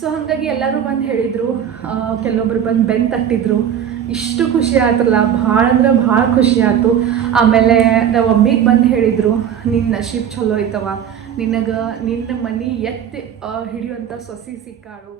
So ಹಾಗಾಗಿ ಎಲ್ಲರೂ ಬಂದು ಹೇಳಿದರು, ಕೆಲವೊಬ್ರು ಬಂದು ಬೆನ್ನು ತಟ್ಟಿದ್ರು. ಇಷ್ಟು ಖುಷಿ ಆಯ್ತಲ್ಲ, ಭಾಳ ಅಂದ್ರೆ ಭಾಳ ಖುಷಿ ಆಯ್ತು. ಆಮೇಲೆ ನಾವು ಒಮ್ಮಿಗೆ ಬಂದು ಹೇಳಿದರು, ನಿನ್ನ ನಶೀಬ್ ಚಲೋ ಐತವ, ನಿನಗೆ ನಿನ್ನ ಮನೆ ಎತ್ತಿ ಹಿಡಿಯುವಂಥ ಸೊಸಿ ಸಿಕ್ಕಾಳು.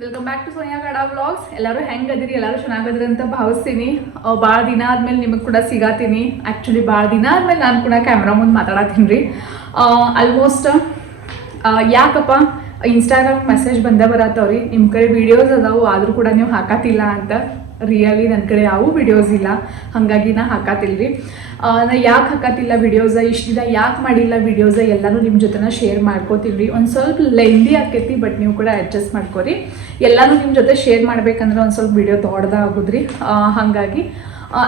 ವೆಲ್ಕಮ್ ಬ್ಯಾಕ್ ಟು ಸೋನಿಯಾ ಗಡ ವ್ಲಾಗ್ಸ್. ಎಲ್ಲರೂ ಹೆಂಗದಿರಿ? ಎಲ್ಲರೂ ಚೆನ್ನಾಗದಿರಿ ಅಂತ ಭಾವಿಸ್ತೀನಿ. ಭಾಳ ದಿನ ಆದ್ಮೇಲೆ ನಿಮಗೆ ಕೂಡ ಸಿಗಾತೀನಿ. ಆ್ಯಕ್ಚುಲಿ ಭಾಳ ದಿನ ಆದ್ಮೇಲೆ ನಾನು ಕೂಡ ಕ್ಯಾಮ್ರಾ ಮುಂದೆ ಮಾತಾಡತ್ತೀನಿ ರೀ. ಆಲ್ಮೋಸ್ಟ್ ಯಾಕಪ್ಪ ಇನ್ಸ್ಟಾಗ್ರಾಮ್ ಮೆಸೇಜ್ ಬರತ್ತವ್ರಿ, ನಿಮ್ಮ ಕಡೆ ವೀಡಿಯೋಸ್ ಅದಾವು ಆದರೂ ಕೂಡ ನೀವು ಹಾಕತ್ತಿಲ್ಲ ಅಂತ. ರಿಯಲಿ ನನ್ನ ಕಡೆ ಯಾವ ವಿಡಿಯೋಸ್ ಇಲ್ಲ, ಹಾಗಾಗಿ ನಾ ಹಾಕತ್ತಿಲ್ಲ ರೀ. ನಾ ಯಾಕೆ ಹಾಕತ್ತಿಲ್ಲ ವಿಡಿಯೋಸ, ಇಷ್ಟು ದಿನ ಯಾಕೆ ಮಾಡಿಲ್ಲ ವಿಡಿಯೋಸ ಎಲ್ಲನೂ ನಿಮ್ಮ ಜೊತೆನ ಶೇರ್ ಮಾಡ್ಕೋತೀನಿ ರೀ. ಒಂದು ಸ್ವಲ್ಪ ಲೆಂದಿ ಆಕೈತಿ, ಬಟ್ ನೀವು ಕೂಡ ಅಡ್ಜಸ್ಟ್ ಮಾಡ್ಕೊರಿ. ಎಲ್ಲನೂ ನಿಮ್ಮ ಜೊತೆ ಶೇರ್ ಮಾಡ್ಬೇಕಂದ್ರೆ ಒಂದು ಸ್ವಲ್ಪ ವಿಡಿಯೋ ತೊಗೊಳ್ದಾಗೋದ್ರಿ. ಹಾಗಾಗಿ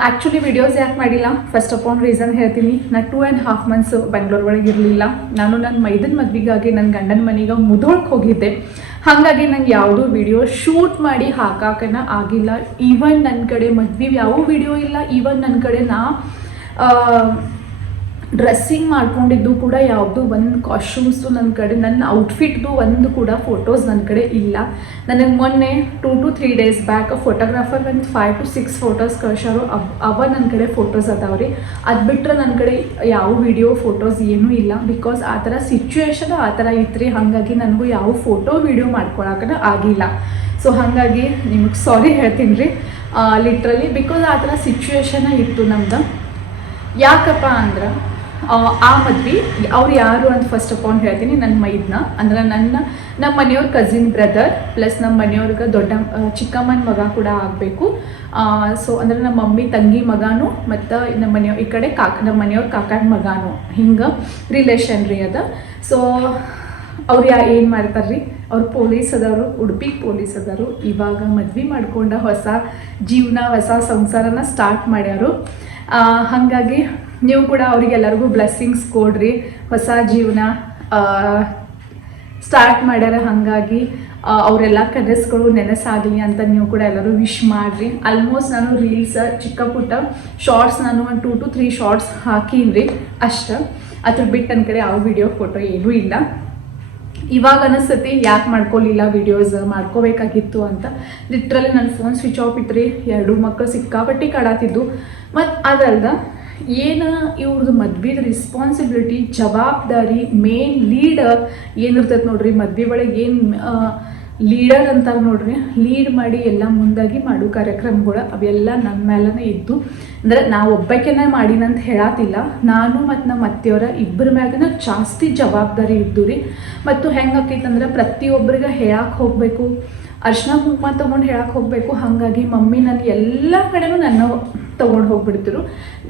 ಆ್ಯಕ್ಚುಲಿ ವಿಡಿಯೋಸ್ ಯಾಕೆ ಮಾಡಿಲ್ಲ, ಫಸ್ಟ್ ಆಫ್ ಆಲ್ ರೀಸನ್ ಹೇಳ್ತೀನಿ. ನಾನು 2.5 months ಬೆಂಗಳೂರು ಒಳಗೆ ಇರಲಿಲ್ಲ. ನಾನು ನನ್ನ ಮೈದನ ಮದುವೆಗಾಗಿ ನನ್ನ ಗಂಡನ ಮನೆಗೆ ಮುಧೋಳಕ್ಕೆ ಹೋಗಿದ್ದೆ. ಹಾಗಾಗಿ ನಂಗೆ ಯಾವುದೂ ವಿಡಿಯೋ ಶೂಟ್ ಮಾಡಿ ಹಾಕೋಕನ ಆಗಿಲ್ಲ. ಈವನ್ ನನ್ನ ಕಡೆ ಮದುವೆ ಯಾವ ವಿಡಿಯೋ ಇಲ್ಲ. ಈವನ್ ನನ್ನ ಕಡೆ ನಾ ಡ್ರೆಸ್ಸಿಂಗ್ ಮಾಡ್ಕೊಂಡಿದ್ದು ಕೂಡ ಯಾವುದು ಒಂದು ಕಾಸ್ಟ್ಯೂಮ್ಸು ನನ್ನ ಕಡೆ, ನನ್ನ ಔಟ್ಫಿಟ್ದು ಒಂದು ಕೂಡ ಫೋಟೋಸ್ ನನ್ನ ಕಡೆ ಇಲ್ಲ. ನನಗೆ ಮೊನ್ನೆ 2 to 3 days ಬ್ಯಾಕ್ ಫೋಟೋಗ್ರಾಫರ್ ಒಂದು 5 to 6 ಫೋಟೋಸ್ ಕಳ್ಸಾರು. ಅವ ನನ್ನ ಕಡೆ ಫೋಟೋಸ್ ಅದಾವ್ರಿ. ಅದು ಬಿಟ್ಟರೆ ನನ್ನ ಕಡೆ ಯಾವ ವಿಡಿಯೋ ಫೋಟೋಸ್ ಏನೂ ಇಲ್ಲ. ಬಿಕಾಸ್ ಆ ಥರ ಸಿಚುವೇಶನ್ ಆ ಥರ ಇತ್ತು ರೀ. ಹಾಗಾಗಿ ನನಗೂ ಯಾವ ಫೋಟೋ ವಿಡಿಯೋ ಮಾಡ್ಕೊಳಕನ ಆಗಿಲ್ಲ. ಸೊ ಹಾಗಾಗಿ ನಿಮಗೆ ಸಾರಿ ಹೇಳ್ತೀನಿ ರೀ ಲಿಟ್ರಲಿ. ಬಿಕಾಸ್ ಆ ಥರ ಸಿಚುವೇಶನ ಇತ್ತು ನಮ್ದು. ಯಾಕಪ್ಪ ಅಂದ್ರೆ ಆ ಮದ್ವೆ ಅವ್ರು ಯಾರು ಅಂತ ಫಸ್ಟ್ ಆಫ್ ಆಲ್ ಹೇಳ್ತೀನಿ. ನನ್ನ ಮೈದ್ನ ಅಂದ್ರೆ ನಮ್ಮ ಮನೆಯವ್ರ ಕಸಿನ್ ಬ್ರದರ್ ಪ್ಲಸ್ ನಮ್ಮ ಮನೆಯವ್ರಿಗೆ ದೊಡ್ಡ ಚಿಕ್ಕಮ್ಮನ ಮಗ ಕೂಡ ಆಗಬೇಕು. ಸೊ ಅಂದರೆ ನಮ್ಮ ಮಮ್ಮಿ ತಂಗಿ ಮಗನೂ ಮತ್ತು ನಮ್ಮ ಮನೆಯವ್ರ ಈ ಕಡೆ ನಮ್ಮ ಮನೆಯವ್ರ ಕಾಕನ ಮಗನೂ ಹಿಂಗೆ ರಿಲೇಷನ್ ರೀ ಅದು. ಸೊ ಅವ್ರು ಏನು ಮಾಡ್ತಾರೆ ರೀ, ಅವ್ರು ಪೊಲೀಸ್ ಅದಾರು, ಉಡುಪಿಗೆ ಪೊಲೀಸ್ ಅದಾರು. ಇವಾಗ ಮದ್ವೆ ಮಾಡ್ಕೊಂಡ ಹೊಸ ಜೀವನ ಹೊಸ ಸಂಸಾರನ ಸ್ಟಾರ್ಟ್ ಮಾಡ್ಯಾರು. ಹಾಗಾಗಿ ನೀವು ಕೂಡ ಅವರಿಗೆಲ್ಲರಿಗೂ ಬ್ಲೆಸ್ಸಿಂಗ್ಸ್ ಕೊಡ್ರಿ. ಹೊಸ ಜೀವನ ಸ್ಟಾರ್ಟ್ ಮಾಡ್ಯಾರ. ಹಾಗಾಗಿ ಅವರೆಲ್ಲ ಕನಸುಗಳು ನೆನಸಾಗಲಿ ಅಂತ ನೀವು ಕೂಡ ಎಲ್ಲರೂ ವಿಶ್ ಮಾಡಿರಿ. ಆಲ್ಮೋಸ್ಟ್ ನಾನು ರೀಲ್ಸ್ ಚಿಕ್ಕ ಪುಟ್ಟ ಶಾರ್ಟ್ಸ್ ನಾನು ಒಂದು 2 to 3 ಶಾರ್ಟ್ಸ್ ಹಾಕೀನಿ ರೀ ಅಷ್ಟು. ಅದ್ರ ಬಿಟ್ಟು ನನ್ನ ಕಡೆ ಯಾವ ವಿಡಿಯೋ ಫೋಟೋ ಏನೂ ಇಲ್ಲ. ಇವಾಗ ಅನಿಸ್ತತಿ ಯಾಕೆ ಮಾಡ್ಕೊಲಿಲ್ಲ ವಿಡಿಯೋಸ್, ಮಾಡ್ಕೋಬೇಕಾಗಿತ್ತು ಅಂತ. ಲಿಟ್ರಲಿ ನನ್ನ ಫೋನ್ ಸ್ವಿಚ್ ಆಫ್ ಇತ್ತು ರೀ. 2 ಮಕ್ಕಳು ಸಿಕ್ಕಾಪಟ್ಟಿ ಕಾಡಾತಿದ್ದು. ಮತ್ತು ಅದಲ್ದ ಏನು ಇವ್ರದ್ದು ಮದ್ವೆದು ರೆಸ್ಪಾನ್ಸಿಬಿಲಿಟಿ ಜವಾಬ್ದಾರಿ ಮೇನ್ ಲೀಡರ್ ಏನಿರ್ತೈತೆ ನೋಡ್ರಿ ಮದ್ವೆ ಒಳಗೆ. ಏನು ಲೀಡರ್ ಅಂತಾರೆ ನೋಡ್ರಿ, ಲೀಡ್ ಮಾಡಿ ಎಲ್ಲ ಮುಂದಾಗಿ ಮಾಡೋ ಕಾರ್ಯಕ್ರಮಗಳು ಅವೆಲ್ಲ ನಮ್ಮ ಮೇಲೇ ಇದ್ದು. ಅಂದರೆ ನಾವು ಒಬ್ಬಾಕೆನ ಮಾಡಿನಂತ ಹೇಳತ್ತಿಲ್ಲ, ನಾನು ಮತ್ತು ನಮ್ಮ ಅತ್ತೆಯವರ ಇಬ್ಬರ ಮ್ಯಾಗನ ಜಾಸ್ತಿ ಜವಾಬ್ದಾರಿ ಇದ್ದು ರೀ. ಮತ್ತು ಹೆಂಗೆ ಆಕೈತಂದ್ರೆ ಪ್ರತಿಯೊಬ್ಬರಿಗೆ ಹೇಳಕ್ಕೆ ಹೋಗಬೇಕು, ಅರ್ಶಿನ ಕುಂಕುಮ ತೊಗೊಂಡು ಹೇಳಕ್ಕೆ ಹೋಗಬೇಕು. ಹಾಗಾಗಿ ಮಮ್ಮಿ ನಾನು ಎಲ್ಲ ಕಡೆನೂ ನನ್ನ ತೊಗೊಂಡು ಹೋಗ್ಬಿಡ್ತಿರು.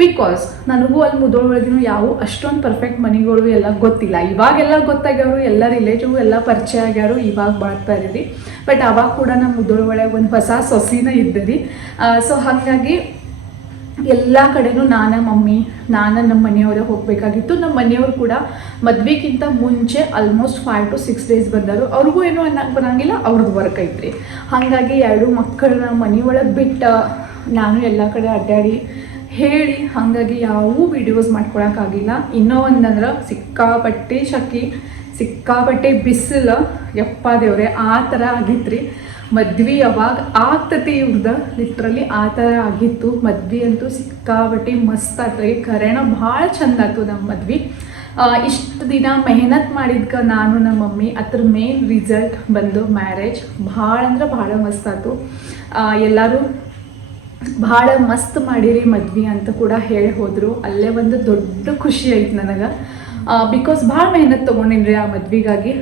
ಬಿಕಾಸ್ ನನಗೂ ಅಲ್ಲಿ ಮುಧೋಳೊಳಗಿನೂ ಯಾವ ಅಷ್ಟೊಂದು ಪರ್ಫೆಕ್ಟ್ ಮನೆಗಳು ಎಲ್ಲ ಗೊತ್ತಿಲ್ಲ. ಇವಾಗೆಲ್ಲ ಗೊತ್ತಾಗ್ಯಾರು, ಎಲ್ಲ ರಿಲೇಟಿವ್ ಎಲ್ಲ ಪರಿಚಯ ಆಗ್ಯಾರು, ಇವಾಗ ಮಾಡ್ತಾ ಇದ್ದೀರಿ. ಬಟ್ ಅವಾಗ ಕೂಡ ನಮ್ಮ ಮುಧೋಳೊಳಗೆ ಒಂದು ಹೊಸ ಸೊಸಿನ ಇದ್ದೀರಿ. ಸೊ ಹಾಗಾಗಿ ಎಲ್ಲ ಕಡೆನೂ ಮಮ್ಮಿ ನಮ್ಮ ಮನೆಯವರೇ ಹೋಗಬೇಕಾಗಿತ್ತು. ನಮ್ಮ ಮನೆಯವರು ಕೂಡ ಮದುವೆಗಿಂತ ಮುಂಚೆ ಆಲ್ಮೋಸ್ಟ್ 5 to 6 days ಬಂದರು. ಅವ್ರಿಗೂ ಏನೂ ಅನ್ನಕ್ಕೆ ಬರೋಂಗಿಲ್ಲ, ಅವ್ರದ್ದು ವರ್ಕ್ ಐತ್ರಿ. ಹಾಗಾಗಿ 2 ಮಕ್ಕಳನ್ನ ಮನೆಯೊಳಗೆ ಬಿಟ್ಟು ನಾನು ಎಲ್ಲ ಕಡೆ ಅಡ್ಡಾಡಿ ಹೇಳಿ ಹಾಗಾಗಿ ಯಾವೂ ವೀಡಿಯೋಸ್ ಮಾಡ್ಕೊಳಕ್ಕಾಗಿಲ್ಲ. ಇನ್ನೂ ಒಂದಂದ್ರೆ ಸಿಕ್ಕಾಪಟ್ಟೆ ಶೆಕೆ, ಸಿಕ್ಕಾಪಟ್ಟೆ ಬಿಸಿಲು, ಯಪ್ಪ ದೇವ್ರೆ ಆ ಥರ ಆಗಿತ್ತು ರೀ. ಮದ್ವೆ ಯಾವಾಗ ಆಗ್ತತಿ ಇವ್ರದ್ದು ಲಿಟ್ರಲಿ ಆ ಥರ ಆಗಿತ್ತು. ಮದ್ವೆ ಅಂತೂ ಸಿಕ್ಕಾಪಟ್ಟೆ ಮಸ್ತ್ ಆತ್ರಿ. ಕರೆಣ ಭಾಳ ಚಂದ ಆಯ್ತು ನಮ್ಮ ಮದ್ವೆ. ಇಷ್ಟು ದಿನ ಮೆಹನತ್ ಮಾಡಿದ್ಕ ನಾನು ನಮ್ಮ ಮಮ್ಮಿ ಅದ್ರ ಮೇನ್ ರಿಸಲ್ಟ್ ಬಂದು ಮ್ಯಾರೇಜ್. ಭಾಳ ಅಂದ್ರೆ ಭಾಳ ಮಸ್ತ್ ಆಯ್ತು. ಎಲ್ಲರೂ ಭಾಳ ಮಸ್ತ್ ಮಾಡಿರಿ ಮದ್ವೆ ಅಂತ ಕೂಡ ಹೇಳಿ ಹೋದರು. ಅಲ್ಲೇ ಒಂದು ದೊಡ್ಡ ಖುಷಿ ಐತೆ ನನಗೆ. ಬಿಕಾಸ್ ಭಾಳ ಮೆಹನತ್ ತೊಗೊಂಡಿನಿ ರೀ ಆ ಮದ್ವೆಗಾಗಿ.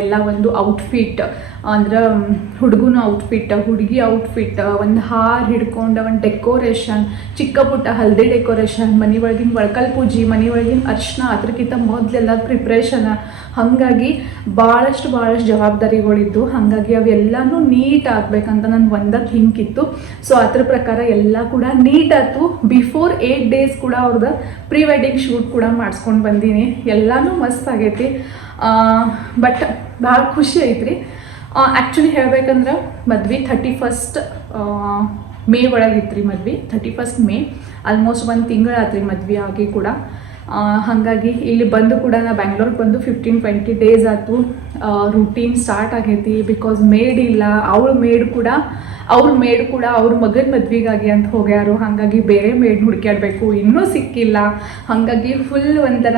ಎಲ್ಲ ಒಂದು ಔಟ್ಫಿಟ್ ಅಂದ್ರೆ ಹುಡುಗನ ಔಟ್ಫಿಟ್, ಹುಡುಗಿ ಔಟ್ಫಿಟ್, ಒಂದು ಹಾರ ಹಿಡ್ಕೊಂಡು ಒಂದು ಡೆಕೋರೇಷನ್, ಚಿಕ್ಕ ಪುಟ್ಟ ಹಲ್ದಿ ಡೆಕೋರೇಷನ್, ಮನೆ ಒಳಗಿನ ಒಳಕಲ್ ಪೂಜೆ, ಮನೆ ಒಳಗಿನ ಅರ್ಶಿನ, ಅದಕ್ಕಿಂತ ಮೊದಲೆಲ್ಲ ಪ್ರಿಪ್ರೇಷನ್, ಹಾಗಾಗಿ ಭಾಳಷ್ಟು ಜವಾಬ್ದಾರಿಗಳಿದ್ದು, ಹಾಗಾಗಿ ಅವೆಲ್ಲನೂ ನೀಟ್ ಆಗಬೇಕಂತ ನನ್ನ ಒಂದು ಥಿಂಕ್ ಇತ್ತು. ಸೊ ಅದ್ರ ಪ್ರಕಾರ ಎಲ್ಲ ಕೂಡ ನೀಟ್ ಆಯ್ತು. ಬಿಫೋರ್ 8 days ಕೂಡ ಅವ್ರದ್ದು ಪ್ರೀ ವೆಡ್ಡಿಂಗ್ ಶೂಟ್ ಕೂಡ ಮಾಡಿಸ್ಕೊಂಡು ಬಂದೀನಿ. ಎಲ್ಲನೂ ಮಸ್ತ್ ಆಗೈತಿ. ಬಟ್ ಭಾಳ ಖುಷಿ ಐತ್ರಿ. ಆ್ಯಕ್ಚುಲಿ ಹೇಳ್ಬೇಕಂದ್ರೆ ಮದ್ವೆ 31st ಮೇ ಒಳಗಿತ್ತು ರೀ. ಮದ್ವೆ 31st ಮೇ, ಆಲ್ಮೋಸ್ಟ್ 1 ತಿಂಗಳು ಆತ್ರಿ ಮದ್ವೆ ಆಗಿ ಕೂಡ. ಹಾಗಾಗಿ ಇಲ್ಲಿ ಬಂದು ಕೂಡ ನಾ ಬ್ಯಾಂಗ್ಳೂರ್ಗೆ ಬಂದು 15-20 days ಆಯ್ತು. ರೂಟೀನ್ ಸ್ಟಾರ್ಟ್ ಆಗೈತಿ. ಬಿಕಾಸ್ ಮೇಡ್ ಇಲ್ಲ, ಅವ್ರ ಮೇಡ್ ಕೂಡ ಅವ್ರ ಮಗನ ಮದ್ವೆಗಾಗಿ ಅಂತ ಹೋಗ್ಯಾರು. ಹಾಗಾಗಿ ಬೇರೆ ಮೇಡ್ ಹುಡುಕ್ಯಾಡಬೇಕು, ಇನ್ನೂ ಸಿಕ್ಕಿಲ್ಲ. ಹಾಗಾಗಿ ಫುಲ್ ಒಂಥರ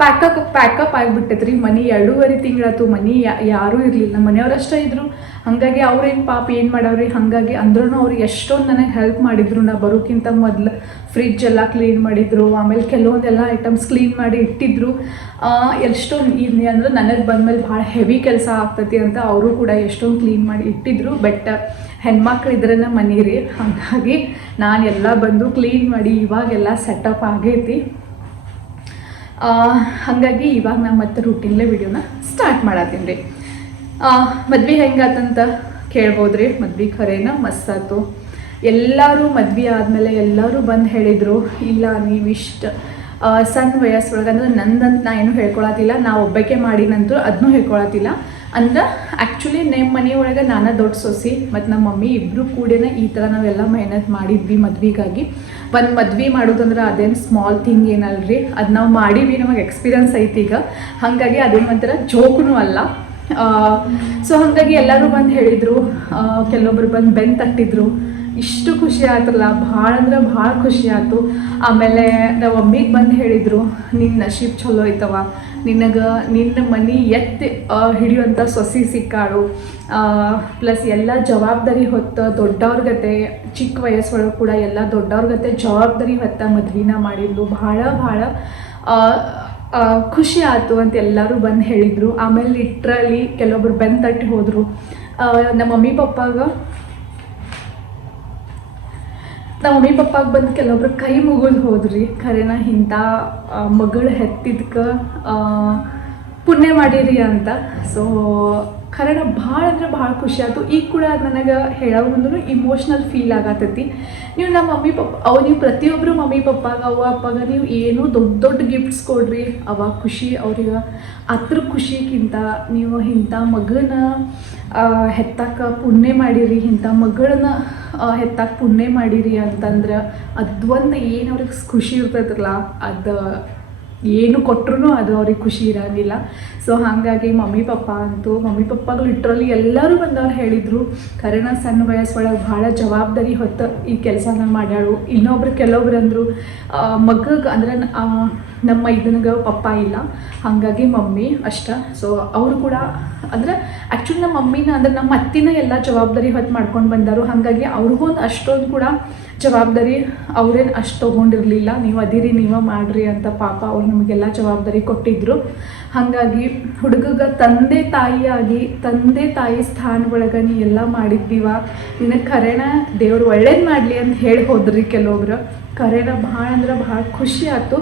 ಪ್ಯಾಕಪ್ ಆಗಿಬಿಟ್ಟೈತ್ರಿ. ಮನೆ 2.5 ತಿಂಗಳಾಯ್ತು. ಮನೆ ಯಾರೂ ಇರಲಿಲ್ಲ, ನಮ್ಮ ಮನೆಯವ್ರಷ್ಟೇ ಇದ್ದರು. ಹಾಗಾಗಿ ಅವ್ರೇನು ಪಾಪ ಏನು ಮಾಡವ್ರಿ. ಹಾಗಾಗಿ ಅಂದ್ರೂ ಅವ್ರು ಎಷ್ಟೊಂದು ನನಗೆ ಹೆಲ್ಪ್ ಮಾಡಿದ್ರು. ನಾ ಬರೋಕ್ಕಿಂತ ಮೊದಲು ಫ್ರಿಜ್ ಎಲ್ಲ ಕ್ಲೀನ್ ಮಾಡಿದರು. ಆಮೇಲೆ ಕೆಲವೊಂದೆಲ್ಲ ಐಟಮ್ಸ್ ಕ್ಲೀನ್ ಮಾಡಿ ಇಟ್ಟಿದ್ರು. ಎಷ್ಟೊಂದು ಅಂದರೆ ನನಗೆ ಬಂದಮೇಲೆ ಭಾಳ ಹೆವಿ ಕೆಲಸ ಆಗ್ತೈತಿ ಅಂತ ಅವರು ಕೂಡ ಎಷ್ಟೊಂದು ಕ್ಲೀನ್ ಮಾಡಿ ಇಟ್ಟಿದ್ರು. ಬಟ್ ಹೆಣ್ಮಕ್ಳು ಇದ್ರೇ ಮನೆ ರೀ. ಹಾಗಾಗಿ ನಾನು ಎಲ್ಲ ಬಂದು ಕ್ಲೀನ್ ಮಾಡಿ ಇವಾಗೆಲ್ಲ ಸೆಟಪ್ ಆಗೈತಿ. ಹಾಗಾಗಿ ಇವಾಗ ನಾನು ಮತ್ತೆ ರೂಟೀನ್ಲೇ ವಿಡಿಯೋನ ಸ್ಟಾರ್ಟ್ ಮಾಡತ್ತೀನಿ ರೀ. ಮದ್ವೆ ಹೆಂಗಾತಂತ ಕೇಳ್ಬೋದ್ರಿ. ಮದ್ವೆ ಖರೇನ ಮಸ್ತ್ ಆಯ್ತು. ಎಲ್ಲರೂ ಮದ್ವೆ ಆದಮೇಲೆ ಎಲ್ಲರೂ ಬಂದು ಹೇಳಿದರು, ಇಲ್ಲ ನೀವಿಷ್ಟು ಸಣ್ಣ ವಯಸ್ಸೊಳಗೆ ಅಂದ್ರೆ ನಂದಂತ ನಾ ಏನು ಹೇಳ್ಕೊಳತ್ತಿಲ್ಲ, ನಾ ಒಬ್ಬಕ್ಕೆ ಮಾಡಿನಂತೂ ಅದನ್ನೂ ಹೇಳ್ಕೊಳತ್ತಿಲ್ಲ. ಅಂದ್ರೆ ಆ್ಯಕ್ಚುಲಿ ನಮ್ಮ ಮನೆಯೊಳಗೆ ನಾನೇ ದೊಡ್ಡ ಸೊಸಿ ಮತ್ತು ನಮ್ಮ ಮಮ್ಮಿ ಇಬ್ಬರು ಕೂಡ ಈ ಥರ ನಾವೆಲ್ಲ ಮೆಹನತ್ ಮಾಡಿದ್ವಿ ಮದ್ವೆಗಾಗಿ. ಒಂದು ಮದ್ವೆ ಮಾಡೋದಂದ್ರೆ ಅದೇನು ಸ್ಮಾಲ್ ಥಿಂಗ್ ಏನಲ್ರಿ. ಅದು ನಾವು ಮಾಡೀವಿ, ನಮಗೆ ಎಕ್ಸ್ಪೀರಿಯನ್ಸ್ ಐತಿ ಈಗ. ಹಾಗಾಗಿ ಅದೇನು ಒಂಥರ ಜೋಕೂ ಅಲ್ಲ. ಸೊ ಹಾಗಾಗಿ ಎಲ್ಲರೂ ಬಂದು ಹೇಳಿದರು, ಕೆಲವೊಬ್ರು ಬಂದು ಬೆನ್ನು ತಟ್ಟಿದ್ರು. ಇಷ್ಟು ಖುಷಿ ಆಯ್ತಲ್ಲ, ಭಾಳ ಅಂದ್ರೆ ಭಾಳ ಖುಷಿ ಆಯ್ತು. ಆಮೇಲೆ ನಾವು ಮಮ್ಮಿಗೆ ಬಂದು ಹೇಳಿದರು, ನಿನ್ನ ನಶೀಬ್ ಚಲೋ ಐತವ, ನಿನ್ನ ಮನೆ ಎತ್ತಿ ಹಿಡಿಯುವಂಥ ಸೊಸಿ ಸಿಕ್ಕಾಳು. ಪ್ಲಸ್ ಎಲ್ಲ ಜವಾಬ್ದಾರಿ ಹೊತ್ತು ದೊಡ್ಡವ್ರ ಗತೆ, ಚಿಕ್ಕ ವಯಸ್ಸೊಳಗೆ ಕೂಡ ಎಲ್ಲ ದೊಡ್ಡವ್ರ ಗತೆ ಜವಾಬ್ದಾರಿ ಹೊತ್ತ ಮದ್ವಿನ ಮಾಡಿದ್ಲು. ಭಾಳ ಖುಷಿ ಆಯ್ತು ಅಂತ ಎಲ್ಲರೂ ಬಂದು ಹೇಳಿದರು. ಆಮೇಲೆ ಲಿಟ್ರಲಿ ಕೆಲವೊಬ್ರು ಬೆನ್ನು ತಟ್ಟಿ ಹೋದರು. ನಮ್ಮ ಮಮ್ಮಿ ಪಪ್ಪಾಗ ಬಂದು ಕೆಲವೊಬ್ರು ಕೈ ಮುಗಿದು ಹೋದ್ರಿ. ಖರೇನ ಇಂಥ ಮಗಳು ಹೆತ್ತಿದ್ಕ ಪುಣ್ಯ ಮಾಡಿರಿ ಅಂತ. ಸೊ ಖರೇನ ಭಾಳ ಅಂದ್ರೆ ಭಾಳ ಖುಷಿ ಆಯ್ತು. ಈಗ ಕೂಡ ನನಗೆ ಹೇಳೋ ಮುಂದೂ ಇಮೋಷ್ನಲ್ ಫೀಲ್ ಆಗತ್ತೈತಿ. ನೀವು ನಮ್ಮ ಮಮ್ಮಿ ಪಪ್ಪ ನೀವು ಪ್ರತಿಯೊಬ್ಬರು ಮಮ್ಮಿ ಪಪ್ಪಾಗ ಅವ್ವ ಅಪ್ಪಾಗ ನೀವು ಏನೂ ದೊಡ್ಡ ಗಿಫ್ಟ್ಸ್ ಕೊಡ್ರಿ, ಅವಾಗ ಖುಷಿ ಅವ್ರಿಗೆ. ಅದ್ರ ಖುಷಿಗಿಂತ ನೀವು ಇಂಥ ಮಗನ ಹೆತ್ತಾಕ ಪುಣ್ಯ ಮಾಡಿರಿ, ಇಂಥ ಮಗಳನ್ನ ಹೆತ್ತಾಕ ಪುಣ್ಯ ಮಾಡಿರಿ ಅಂತಂದ್ರೆ ಅದೊಂದು ಏನು ಅವ್ರಿಗೆ ಖುಷಿ ಇರ್ತೈತ್ರಲ್ಲ, ಅದು ಏನು ಕೊಟ್ಟರು ಅದು ಅವ್ರಿಗೆ ಖುಷಿ ಇರೋಂಗಿಲ್ಲ. ಸೊ ಹಾಗಾಗಿ ಮಮ್ಮಿ ಪಪ್ಪಾಗ ಲಿಟ್ರಲಿ ಎಲ್ಲರೂ ಬಂದವ್ರು ಹೇಳಿದರು, ಖರೇನ ಸಣ್ಣ ವಯಸ್ಸೊಳಗೆ ಭಾಳ ಜವಾಬ್ದಾರಿ ಹೊತ್ತು ಈ ಕೆಲಸನ ಮಾಡ್ಯಾಳು. ಕೆಲವೊಬ್ರು ಅಂದರು ಮಗಗೆ ಅಂದರೆ ನಮ್ಮ ಇದನ್ಗೆ ಪಪ್ಪ ಇಲ್ಲ, ಹಾಗಾಗಿ ಮಮ್ಮಿ ಅಷ್ಟ. ಸೊ ಅವರು ಕೂಡ ಅಂದರೆ ಆ್ಯಕ್ಚುಲಿ ನಮ್ಮ ಮಮ್ಮಿನ ಅಂದರೆ ನಮ್ಮ ಅತ್ತಿನ ಎಲ್ಲ ಜವಾಬ್ದಾರಿ ಹೊತ್ತು ಮಾಡ್ಕೊಂಡು ಬಂದರು. ಹಾಗಾಗಿ ಅವ್ರಿಗೂ ಅಷ್ಟೊಂದು ಕೂಡ ಜವಾಬ್ದಾರಿ ಅವ್ರೇನು ಅಷ್ಟು ತೊಗೊಂಡಿರಲಿಲ್ಲ. ನೀವು ಅದಿರಿ, ನೀವೇ ಮಾಡಿರಿ ಅಂತ ಪಾಪ ಅವ್ರು ನಮಗೆಲ್ಲ ಜವಾಬ್ದಾರಿ ಕೊಟ್ಟಿದ್ದರು. ಹಾಗಾಗಿ ಹುಡುಗಗೆ ತಂದೆ ತಾಯಿ ಸ್ಥಾನ ಒಳಗೆ ನೀ ಎಲ್ಲ ಮಾಡಿದ್ದೀವ, ನಿನಗೆ ಖರೇನ ದೇವ್ರು ಒಳ್ಳೇದು ಮಾಡಲಿ ಅಂತ ಹೇಳಿ ಹೋದ್ರಿ ಕೆಲವೊಬ್ರು. ಖರೇನ ಭಾಳ ಅಂದ್ರೆ ಭಾಳ ಖುಷಿ ಆಯ್ತು.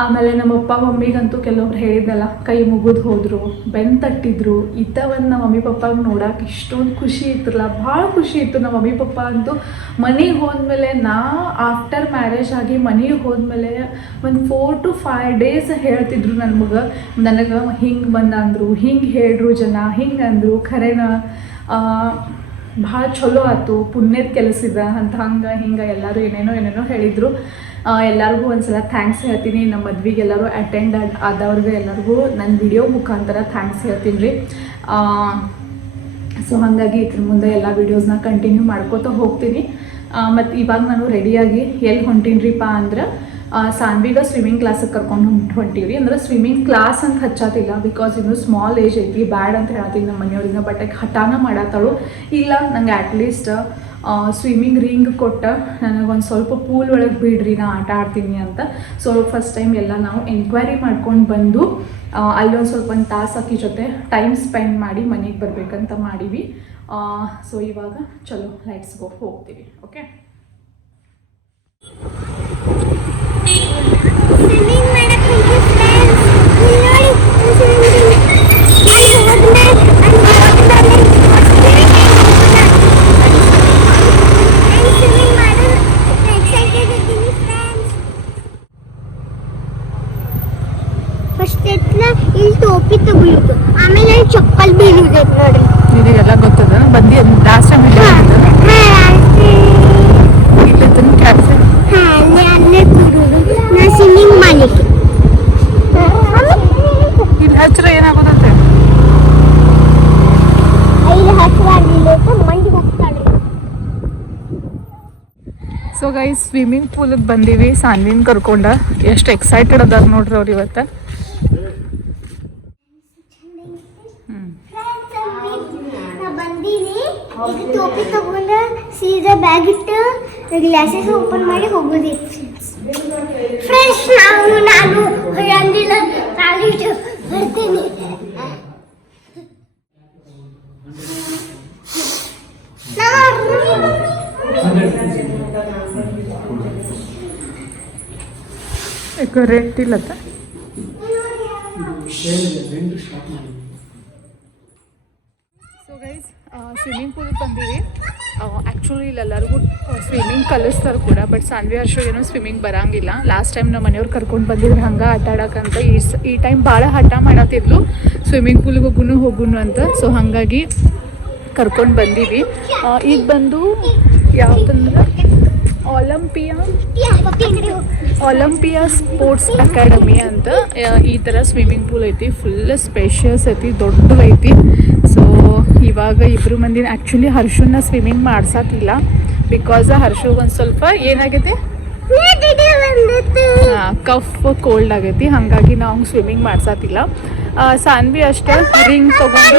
ಆಮೇಲೆ ನಮ್ಮಪ್ಪ ಮಮ್ಮಿಗಂತೂ ಕೆಲವೊಬ್ರು ಹೇಳಿದ್ದಲ್ಲ, ಕೈ ಮುಗಿದು ಹೋದರು, ಬೆನ್ನು ತಟ್ಟಿದ್ರು. ಇಂಥವನ್ನು ನಮ್ಮ ಮಮ್ಮಿ ಪಪ್ಪಾಗ ನೋಡೋಕೆ ಇಷ್ಟೊಂದು ಖುಷಿ ಇತ್ತಲ್ಲ, ಭಾಳ ಖುಷಿ ಇತ್ತು. ನಮ್ಮ ಮಮ್ಮಿ ಪಪ್ಪ ಅಂತೂ ಮನೆಗೆ ಹೋದ್ಮೇಲೆ ಆಫ್ಟರ್ ಮ್ಯಾರೇಜ್ ಆಗಿ ಮನೆಗೆ ಹೋದ್ಮೇಲೆ ಒಂದು 4 to 5 days ಹೇಳ್ತಿದ್ರು ನನಗೆ ಹಿಂಗೆ ಬಂದಂದರು, ಹಿಂಗೆ ಹೇಳ್ರು ಜನ, ಹಿಂಗೆ ಅಂದರು. ಖರೇನ ಭಾಳ ಚಲೋ ಆಯ್ತು, ಪುಣ್ಯದ ಕೆಲಸ ಇದೆ ಅಂತ ಹಿಂಗೆ ಎಲ್ಲರೂ ಏನೇನೋ ಹೇಳಿದರು. ಎಲ್ಲರಿಗೂ ಒಂದ್ಸಲ ಥ್ಯಾಂಕ್ಸ್ ಹೇಳ್ತೀನಿ. ನಮ್ಮ ಮದ್ವೆಗೆ ಎಲ್ಲರೂ ಅಟೆಂಡ್ ಆದವ್ರಿಗೆ ಎಲ್ಲರಿಗೂ ನನ್ನ ವಿಡಿಯೋ ಮುಖಾಂತರ ಥ್ಯಾಂಕ್ಸ್ ಹೇಳ್ತೀನಿ ರೀ. ಸೊ ಹಾಗಾಗಿ ಇದ್ರ ಮುಂದೆ ಎಲ್ಲ ವೀಡಿಯೋಸ್ನ ಕಂಟಿನ್ಯೂ ಮಾಡ್ಕೋತಾ ಹೋಗ್ತೀನಿ. ಮತ್ತು ಇವಾಗ ನಾನು ರೆಡಿಯಾಗಿ ಎಲ್ಲಿ ಹೊಂಟೀನಿರಿಪ್ಪ ಅಂದ್ರೆ ಸಾನ್ವಿಗ ಸ್ವಿಮ್ಮಿಂಗ್ ಕ್ಲಾಸಿಗೆ ಕರ್ಕೊಂಡು ಹೊಂಟೀವಿ. ಅಂದ್ರೆ ಸ್ವಿಮ್ಮಿಂಗ್ ಕ್ಲಾಸ್ ಅಂತ ಹಚ್ಚತ್ತಿಲ್ಲ, ಬಿಕಾಸ್ ಇನ್ನೂ ಸ್ಮಾಲ್ ಏಜ್ ಐತಿ, ಬ್ಯಾಡ್ ಅಂತ ಹೇಳ್ತೀನಿ ನಮ್ಮ ಮನೆಯವ್ರಿಂದ. ಬಟ್ ಹಠಾನ ಮಾಡತ್ತಳು, ಇಲ್ಲ ನಂಗೆ ಅಟ್ಲೀಸ್ಟ್ ಸ್ವಿಮ್ಮಿಂಗ್ ರಿಂಗ್ ಕೊಟ್ಟ ನನಗೊಂದು ಸ್ವಲ್ಪ ಪೂಲ್ ಒಳಗೆ ಬಿಡ್ರಿ, ನಾ ಆಟ ಆಡ್ತೀನಿ ಅಂತ. ಸೊ ಫಸ್ಟ್ ಟೈಮ್ ಎಲ್ಲ ನಾವು ಎಂಕ್ವೈರಿ ಮಾಡ್ಕೊಂಡು ಬಂದು ಅಲ್ಲೊಂದು ಸ್ವಲ್ಪ ಒಂದು ತಾಸು ಆಕಿ ಜೊತೆ ಟೈಮ್ ಸ್ಪೆಂಡ್ ಮಾಡಿ ಮನೆಗೆ ಬರಬೇಕಂತ ಮಾಡೀವಿ. ಸೊ ಇವಾಗ ಚಲೋ ಲೆಟ್ಸ್ ಗೋ, ಹೋಗ್ತೀವಿ. ಓಕೆ, ಸ್ವಿಮ್ಮಿಂಗ್ ಮಾಡಕ್ಕೆ ಚಪ್ಪಲ್ ಬೀಳುದೈತೆ ನೋಡ್ರಿ. ನಿನಗೆಲ್ಲ ಗೊತ್ತದ ಬಂದಿ ಲಾಸ್ಟ್ ಟೈಮ್ ಇಲ್ಲ ಕ್ಯಾಫೆ ಅಲ್ಲೇ ಕೂಡುದು ನಾ ಸಿಂಗಿಂಗ್ ಮಾಡ್ಲಿಕ್ಕೆ. ಇಲ್ಲಿ ಹಚ್ಚಿರ ಏನಾಗೋದತ್ತೆ? ಐದು ಹಚ್ಚಬಾರ್ದಿಲ್ಲ ಮಂಡಿ ಹೋಗ್ತಾಳೆ. ಸೊ ಗೈಸ್ ಸ್ವಿಮ್ಮಿಂಗ್ ಪೂಲಿಗೆ ಬಂದೀವಿ ಸಾನ್ವಿನ್ ಕರ್ಕೊಂಡ. ಎಷ್ಟು ಎಕ್ಸೈಟೆಡ್ ಅದಾರ ನೋಡ್ರಿ ಅವ್ರು ಇವತ್ತು. ಬಂದೀನಿ ಇದು ಟೋಪಿ ತಗೊಂಡ ಸೀದಾ ಬ್ಯಾಗ್ ಇಟ್ಟು ಗ್ಲಾಸಸ್ ಓಪನ್ ಮಾಡಿ ಹೋಗೋದಿತ್ತು ಫ್ರೆಂಡ್ಸ್. ನಾನು ಅಂದಿಲ್ಲ ಕಾಲೇಜ್ ಬರ್ತೀನಿ. ರೇಟ್ ಇಲ್ಲತ್ತ. ಸೊ ಗೈಸ್ ಸ್ವಿಮ್ಮಿಂಗ್ ಪೂಲಿಗೆ ಬಂದೀವಿ. ಆ್ಯಕ್ಚುಲಿ ಇಲ್ಲೆಲ್ಲರಿಗೂ ಸ್ವಿಮ್ಮಿಂಗ್ ಕಲಿಸ್ತಾರೆ ಕೂಡ, ಬಟ್ ಸಾನ್ವಿ ಹರ್ಷಗೇನೋ ಸ್ವಿಮ್ಮಿಂಗ್ ಬರೋಂಗಿಲ್ಲ. ಲಾಸ್ಟ್ ಟೈಮ್ ನಮ್ಮ ಮನೆಯವ್ರು ಕರ್ಕೊಂಡು ಬಂದಿದ್ರು ಹಂಗೆ ಆಟ ಆಡೋಕ್ಕಂತ. ಈ ಟೈಮ್ ಭಾಳ ಹಠ ಮಾಡತ್ತಿದ್ಲು ಸ್ವಿಮ್ಮಿಂಗ್ ಪೂಲಿಗೆ ಹೋಗುನು ಅಂತ. ಸೊ ಹಾಗಾಗಿ ಕರ್ಕೊಂಡು ಬಂದೀವಿ. ಈಗ ಬಂದು ಯಾವುದಂದ್ರೆ ಒಲಂಪಿಯಾ ಸ್ಪೋರ್ಟ್ಸ್ ಅಕಾಡೆಮಿ ಅಂತ ಈ ಥರ ಸ್ವಿಮ್ಮಿಂಗ್ ಪೂಲ್ ಐತಿ. ಫುಲ್ ಸ್ಪೇಷಿಯಸ್ ಐತಿ, ದೊಡ್ಡದೈತಿ. ಸೊ ಇವಾಗ ಇಬ್ಬರು ಮಂದಿನ ಆ್ಯಕ್ಚುಲಿ ಹರ್ಷನ್ನ ಸ್ವಿಮ್ಮಿಂಗ್ ಮಾಡ್ಸಕ್ಕಿಲ್ಲ ಬಿಕಾಸ್ ಹರ್ಷಗೆ ಒಂದು ಸ್ವಲ್ಪ ಏನಾಗೈತಿ, ಕಫ್ ಕೋಲ್ಡ್ ಆಗೈತಿ. ಹಾಗಾಗಿ ನಾವು ಸ್ವಿಮ್ಮಿಂಗ್ ಮಾಡ್ಸತ್ತಿಲ್ಲ. ಸಾನ್ವಿ ಅಷ್ಟೇ ರಿಂಗ್ ತೊಗೊಂಡು.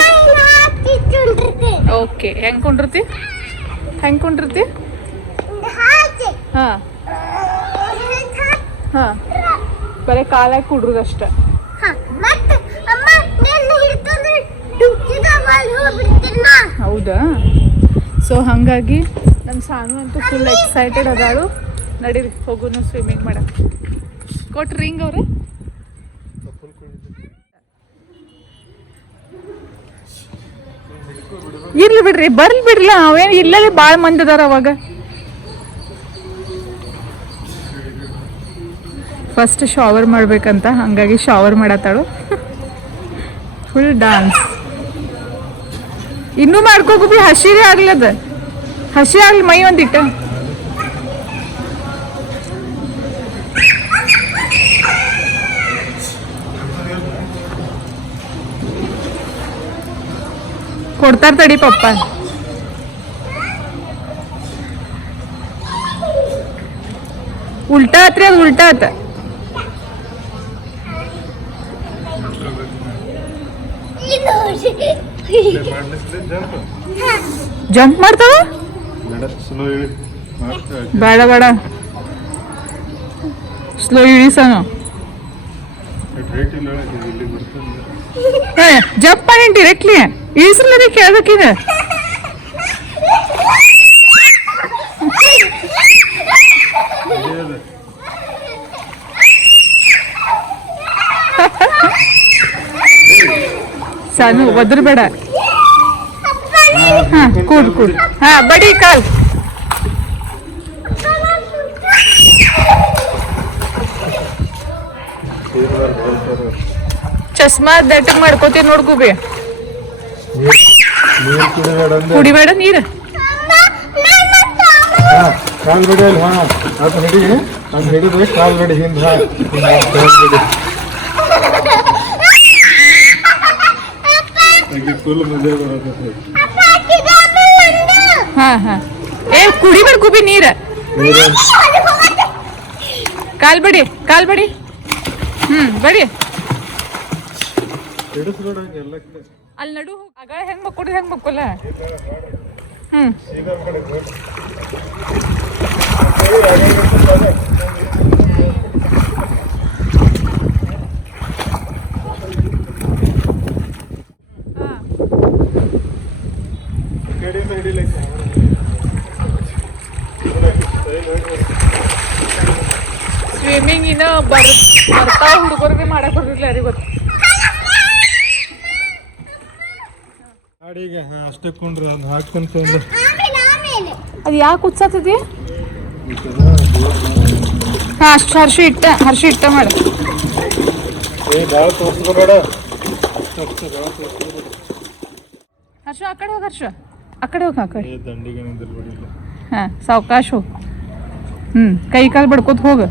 ಓಕೆ, ಹೆಂಗೆ ಕೊಂಡಿರ್ತಿ ಹಾಂ ಹಾಂ, ಬರೀ ಕಾಲಾಗಿ ಕುಡ್ರದಷ್ಟೆ. ಹೌದಾ? ಸೊ ಹಾಗಾಗಿ ನಮ್ಮ ಸಾನು ಅಂತೂ ಫುಲ್ ಎಕ್ಸೈಟೆಡ್ ಅದಾಳು. ನಡೀರಿ ಹೋಗುನು ಸ್ವಿಮ್ಮಿಂಗ್ ಮಾಡಕ್ಕೆ. ಕೊಟ್ಟು ರಿಂಗ್ ಅವ್ರೆ ಇರ್ಲಿ ಬಿಡ್ರಿ, ಬರ್ಲಿ ಬಿಡ್ರಲ್ಲ. ಅವೇನು ಇಲ್ಲದೆ ಭಾಳ ಮಂದಿ ಅದಾರ. ಅವಾಗ ಫಸ್ಟ್ ಶವರ್ ಮಾಡ್ಬೇಕಂತ, ಹಾಗಾಗಿ ಶವರ್ ಮಾಡತ್ತಾಳು. ಫುಲ್ ಡಾನ್ಸ್ ಇನ್ನೂ ಮಾಡ್ಕೋಕು ಬಿ. ಹಸಿರೇ ಆಗ್ಲದ, ಹಸಿ ಆಗ್ಲಿ ಮೈ ಒಂದಿಟ್ಟ. ಕೊಡ್ತಾರ ತಡಿ ಪಪ್ಪ. ಉಲ್ಟಾ ಆತ್ರಿ, ಅದು ಉಲ್ಟಾ ಆತ. ಜಂಪ್ ಮಾಡ್ತಾವ? ಬೇಡ ಬೇಡ, ಸ್ಲೋ ಇಳಿಸನು. ಜಂಪ್ ಮಾಡಿ ಡೈರೆಕ್ಟ್ಲಿ ಇಳಿಸಲ್ಲ ಕೇಳ್ಬೇಕಿದೆ. ಸಾನು ಒದ್ರಬೇಡ. ಹಾ ಕೂಡ್. ಹಾ ಬಡಿ ಕಾಲ್. ಚಸ್ಮಾ ದಟ್ಟಗ್ ಮಾಡ್ಕೋತೀವಿ ನೋಡ್ಕೋಬಿ. ಕುಡಿಬೇಡ ನೀರು. ಕಾಲ್ ಬಿಡಿ ಅಲ್ಲಿ. ಹಾಂ ಅದು ಹಿಡಿ, ಅದು ಹಿಡಿದು ಕಾಲ್ ಬಿಡಿ ಹಿಂದೆ. ಫುಲ್ ಮಜಾ ಬರುತ್ತೆ. ಹಾಂ ಹಾಂ, ಏ ಕುಡಿಬೇಡ ಕುಬಿ ನೀರ. ಕಾಲ್ ಬಡಿ ಬಡಿ. ಅಲ್ಲಿ ನಡು ಆಗ ಹೆಂಗ್ ಮಕ್ಕೊಲ್ಲ. ಸ್ವಿಮ್ಮಿಂಗ್ ಇನ್ನ ಬರ್ತಾವ ಹುಡುಗರಿಗೆ ಮಾಡಕ್ ಬರ್ತಿರ್ಲಿ ಯಾರಿಗೆ ಗೊತ್ತು. ಗಾಡಿಗೆ ಅಷ್ಟೇ ಕೊಂಡ್ರೆ ಅದು ಹಾಕ್ಕೊಂತ ಅದು ಯಾಕೆ ಉತ್ಸಾತದಿ? ಹಾಂ ಅಷ್ಟು ಹರ್ಷ ಇಟ್ಟ ಮಾಡು. ಭಾಳ ತೋರಿಸ್ಬೇಡ, ಅಷ್ಟು ಭಾಳ ತೋರಿಸ್ಬೇಡ. ಹರ್ಷ ಆ ಕಡೆ ಹೋಗಿ ಹರ್ಷ ಆ ಕಡೆ ಹೋಗಿ ಆ ಕಡೆ ದಂಡಿಗೆ ನಿಂದಿರ್ಬೇಡಿಲ್ಲ. ಹಾಂ ಸಾವಕಾಶ ಹೋಗಿ ಕೈ ಕಾಲು ಬಡ್ಕೋತ ಹೋಗ.